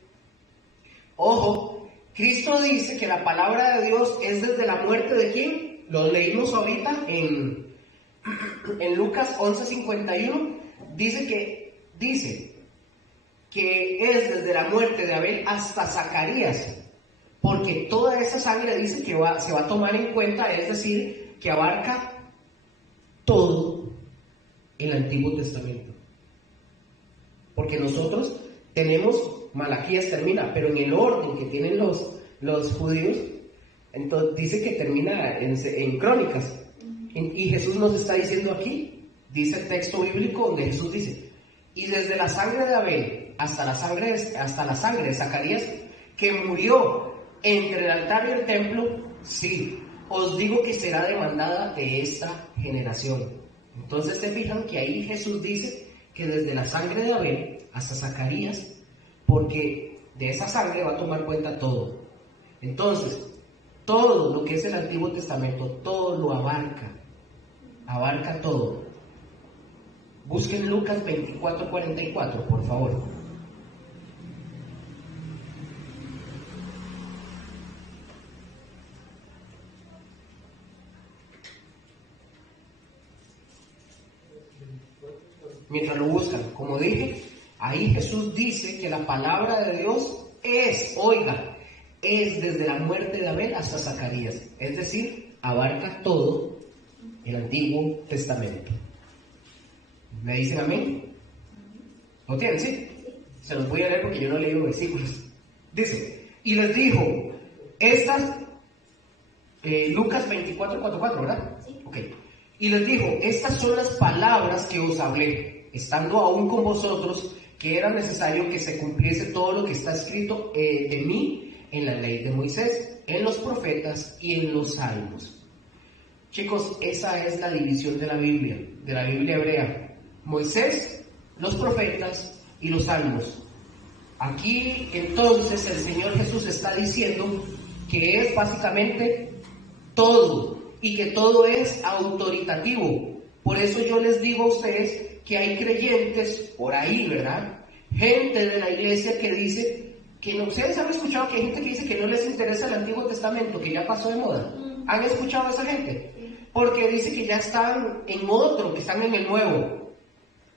ojo, Cristo dice que la palabra de Dios es desde la muerte de ¿quién? Lo leímos ahorita en Lucas 11:51. Dice que es desde la muerte de Abel hasta Zacarías, porque toda esa sangre dice que se va a tomar en cuenta, es decir, que abarca todo el Antiguo Testamento. Porque nosotros tenemos, Malaquías termina, pero en el orden que tienen los judíos, entonces dice que termina en Crónicas. Y Jesús nos está diciendo aquí, dice el texto bíblico donde Jesús dice: y desde la sangre de Abel hasta la sangre de Zacarías, que murió entre el altar y el templo, sí, os digo que será demandada de esta generación. Entonces se fijan que ahí Jesús dice que desde la sangre de Abel hasta Zacarías, porque de esa sangre va a tomar cuenta todo. Entonces, todo lo que es el Antiguo Testamento, todo lo abarca todo. Busquen Lucas 24:44, por favor. Mientras lo buscan, como dije, ahí Jesús dice que la palabra de Dios es desde la muerte de Abel hasta Zacarías. Es decir, abarca todo el Antiguo Testamento. ¿Me dicen amén? ¿Lo tienen? ¿Sí? Se los voy a leer porque yo no leí los versículos. Dice, y les dijo, Lucas 24:44, ¿verdad? Sí. Ok. Y les dijo, estas son las palabras que os hablé, estando aún con vosotros, que era necesario que se cumpliese todo lo que está escrito de mí en la ley de Moisés, en los profetas y en los salmos. Chicos, esa es la división de la Biblia hebrea. Moisés, los profetas y los salmos. Aquí entonces el Señor Jesús está diciendo que es básicamente todo y que todo es autoritativo. Por eso yo les digo a ustedes que hay creyentes por ahí, ¿verdad? Gente de la iglesia que dice que no. Ustedes han escuchado que hay gente que dice que no les interesa el Antiguo Testamento, que ya pasó de moda. ¿Han escuchado a esa gente? Porque dice que ya están en otro, que están en el Nuevo.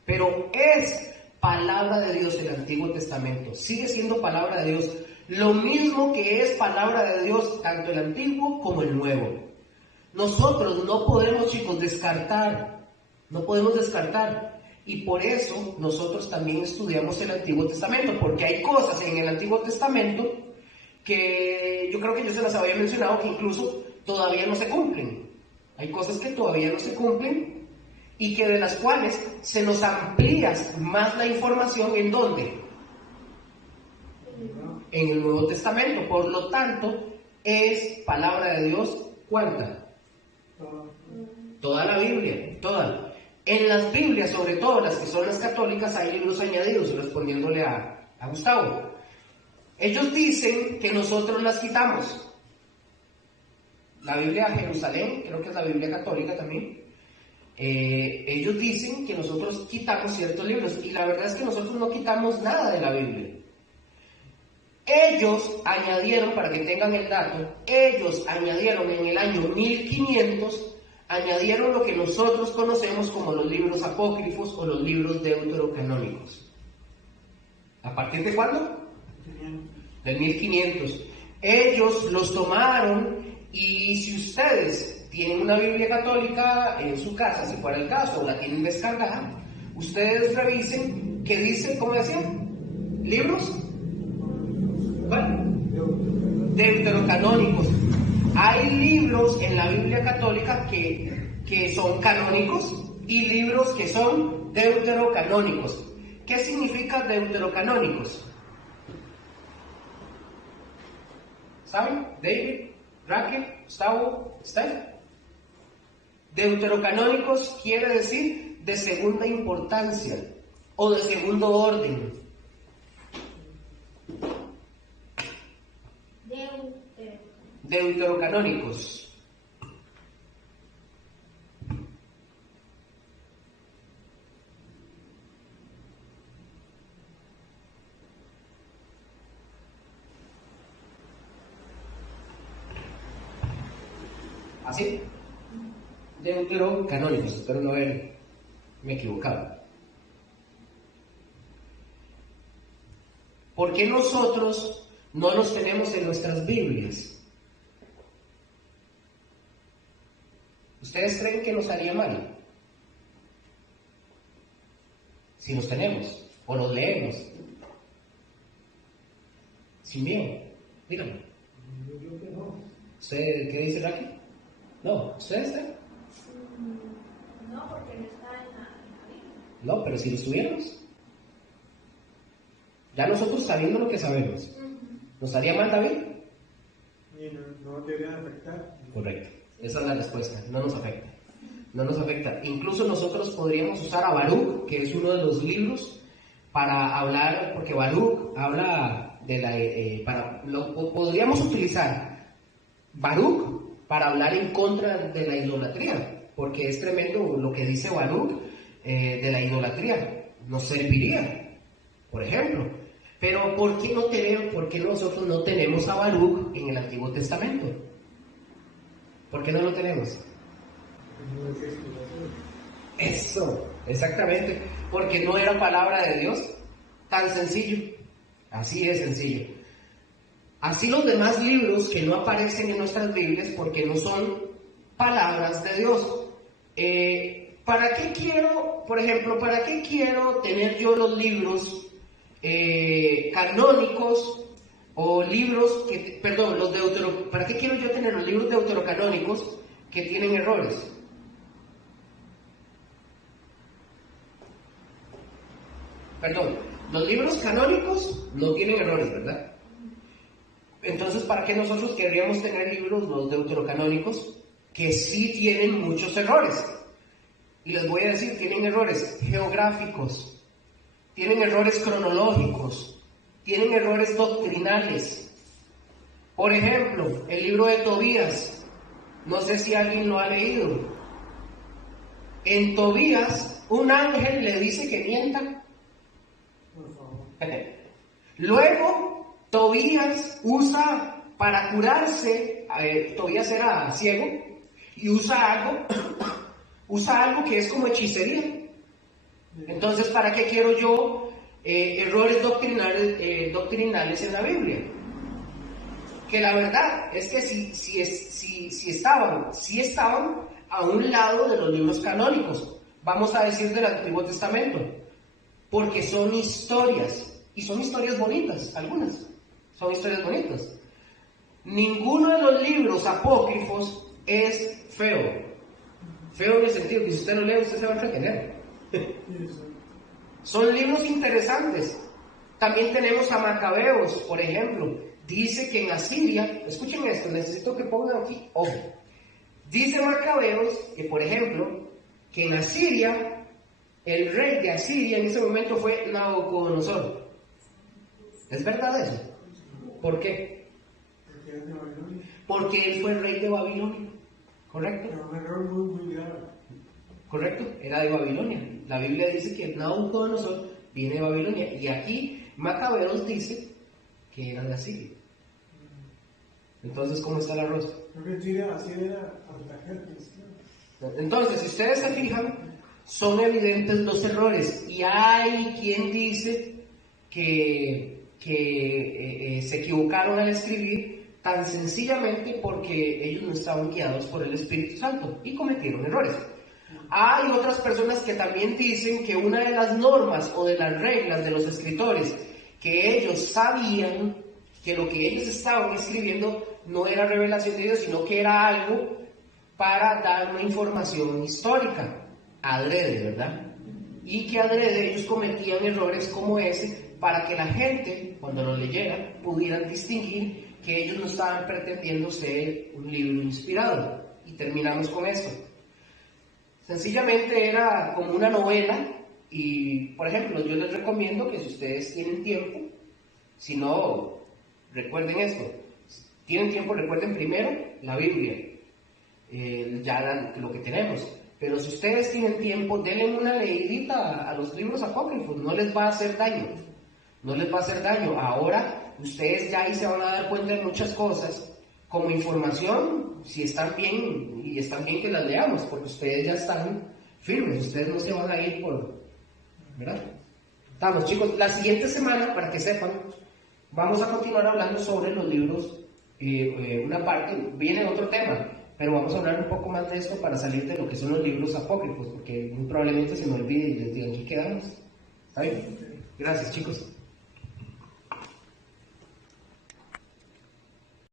Pero es palabra de Dios el Antiguo Testamento. Sigue siendo palabra de Dios. Lo mismo que es palabra de Dios, tanto el Antiguo como el Nuevo. Nosotros no podemos, chicos, descartar. No podemos descartar. Y por eso nosotros también estudiamos el Antiguo Testamento. Porque hay cosas en el Antiguo Testamento que yo creo que yo se las había mencionado que incluso todavía no se cumplen. Hay cosas que todavía no se cumplen y que de las cuales se nos amplía más la información. ¿En dónde? en el Nuevo Testamento. Por lo tanto, es palabra de Dios, ¿cuánta? Toda la Biblia, toda. En las Biblias, sobre todo las que son las católicas, hay libros añadidos, respondiéndole a Gustavo. Ellos dicen que nosotros las quitamos. La Biblia de Jerusalén, creo que es la Biblia católica también, ellos dicen que nosotros quitamos ciertos libros, y la verdad es que nosotros no quitamos nada de la Biblia. Ellos añadieron, para que tengan el dato, ellos añadieron en el año 1500, añadieron lo que nosotros conocemos como los libros apócrifos o los libros deuterocanónicos. ¿A partir de cuándo? Del 1500. Ellos los tomaron, y si ustedes tienen una Biblia católica en su casa, si fuera el caso, o la tienen descargada, ustedes revisen que dice, ¿cómo decían? ¿Libros? ¿Cuál? Deuterocanónicos. Hay libros en la Biblia católica que son canónicos y libros que son deuterocanónicos. ¿Qué significa deuterocanónicos? ¿Saben? David, Raquel, Gustavo, Steph. Deuterocanónicos quiere decir de segunda importancia o de segundo orden. Deuterocanónicos. ¿Así? Deuterocanónicos, espero no haberme equivocado. ¿Por qué nosotros no los tenemos en nuestras Biblias? ¿Ustedes creen que nos haría mal si los tenemos o los leemos? Sin miedo, díganme. ¿Usted qué dice, Raquel? No, ¿ustedes están? No, porque no está en la Biblia. No, pero si lo estuviéramos. Ya nosotros sabiendo lo que sabemos, ¿nos haría mal, David? Y no debería afectar. Correcto, esa es la respuesta, no nos afecta. No nos afecta. Incluso nosotros podríamos usar a Baruch, que es uno de los libros, para hablar, porque Baruch habla de podríamos utilizar Baruch para hablar en contra de la idolatría, porque es tremendo lo que dice Baruch de la idolatría. Nos serviría, por ejemplo. Pero ¿por qué nosotros no tenemos a Baruch en el Antiguo Testamento? ¿Por qué no lo tenemos? Eso, exactamente, porque no era palabra de Dios. Tan sencillo, así es sencillo. Así los demás libros que no aparecen en nuestras Biblias porque no son palabras de Dios. ¿Para qué quiero, por ejemplo, para qué quiero tener yo los libros canónicos o libros que, perdón, ¿para qué quiero yo tener los libros deuterocanónicos que tienen errores? Perdón, los libros canónicos no tienen errores, ¿verdad? Entonces, ¿para qué nosotros querríamos tener libros, los deuterocanónicos, que sí tienen muchos errores? Y les voy a decir, tienen errores geográficos, tienen errores cronológicos, tienen errores doctrinales. Por ejemplo, el libro de Tobías, no sé si alguien lo ha leído. En Tobías, un ángel le dice que mienta. Luego, Tobías usa para curarse, Tobías era ciego, y usa algo que es como hechicería. Entonces, ¿para qué quiero yo errores doctrinales en la Biblia? Que la verdad es que si estaban a un lado de los libros canónicos, vamos a decir del Antiguo Testamento, porque son historias, y son historias bonitas, algunas, son historias bonitas. Ninguno de los libros apócrifos es feo en el sentido que si usted lo lee, usted se va a entretener. Son libros interesantes, También tenemos a Macabeos, por ejemplo. Dice que en Asiria, escuchen esto, necesito que pongan aquí, ojo. Dice Macabeos que, por ejemplo, que en Asiria, el rey de Asiria en ese momento fue Nabucodonosor. ¿Es verdad eso? ¿Por qué? Porque es de Babilonia. Porque él fue el rey de Babilonia, ¿correcto? Pero un error muy, muy grave. Correcto, era de Babilonia. La Biblia dice que Nabucodonosor viene de Babilonia. Y aquí Macabeos dice que era de Asiria. Entonces, ¿cómo está la rosa? Creo que Siria, así era Artajerjes. Entonces, si ustedes se fijan, son evidentes los errores. Y hay quien dice que se equivocaron al escribir tan sencillamente porque ellos no estaban guiados por el Espíritu Santo y cometieron errores. Hay otras personas que también dicen que una de las normas o de las reglas de los escritores, que ellos sabían que lo que ellos estaban escribiendo no era revelación de Dios, sino que era algo para dar una información histórica, adrede, ¿verdad? Y que adrede ellos cometían errores como ese para que la gente, cuando lo leyera, pudieran distinguir que ellos no estaban pretendiendo ser un libro inspirado. Y terminamos con esto. Sencillamente era como una novela y, por ejemplo, yo les recomiendo que si ustedes tienen tiempo, si no, recuerden esto, si tienen tiempo, recuerden primero la Biblia, lo que tenemos, pero si ustedes tienen tiempo, denle una leidita a los libros apócrifos, no les va a hacer daño, no les va a hacer daño. Ahora, ustedes ya ahí se van a dar cuenta de muchas cosas, como información, si están bien, y están bien que las leamos, porque ustedes ya están firmes, ustedes no se van a ir por, ¿verdad? Estamos, chicos, la siguiente semana, para que sepan, vamos a continuar hablando sobre los libros, una parte, viene otro tema, pero vamos a hablar un poco más de esto para salir de lo que son los libros apócrifos, porque muy probablemente se me olvide y les digan, ¿qué quedamos? ¿Está bien? Gracias, chicos.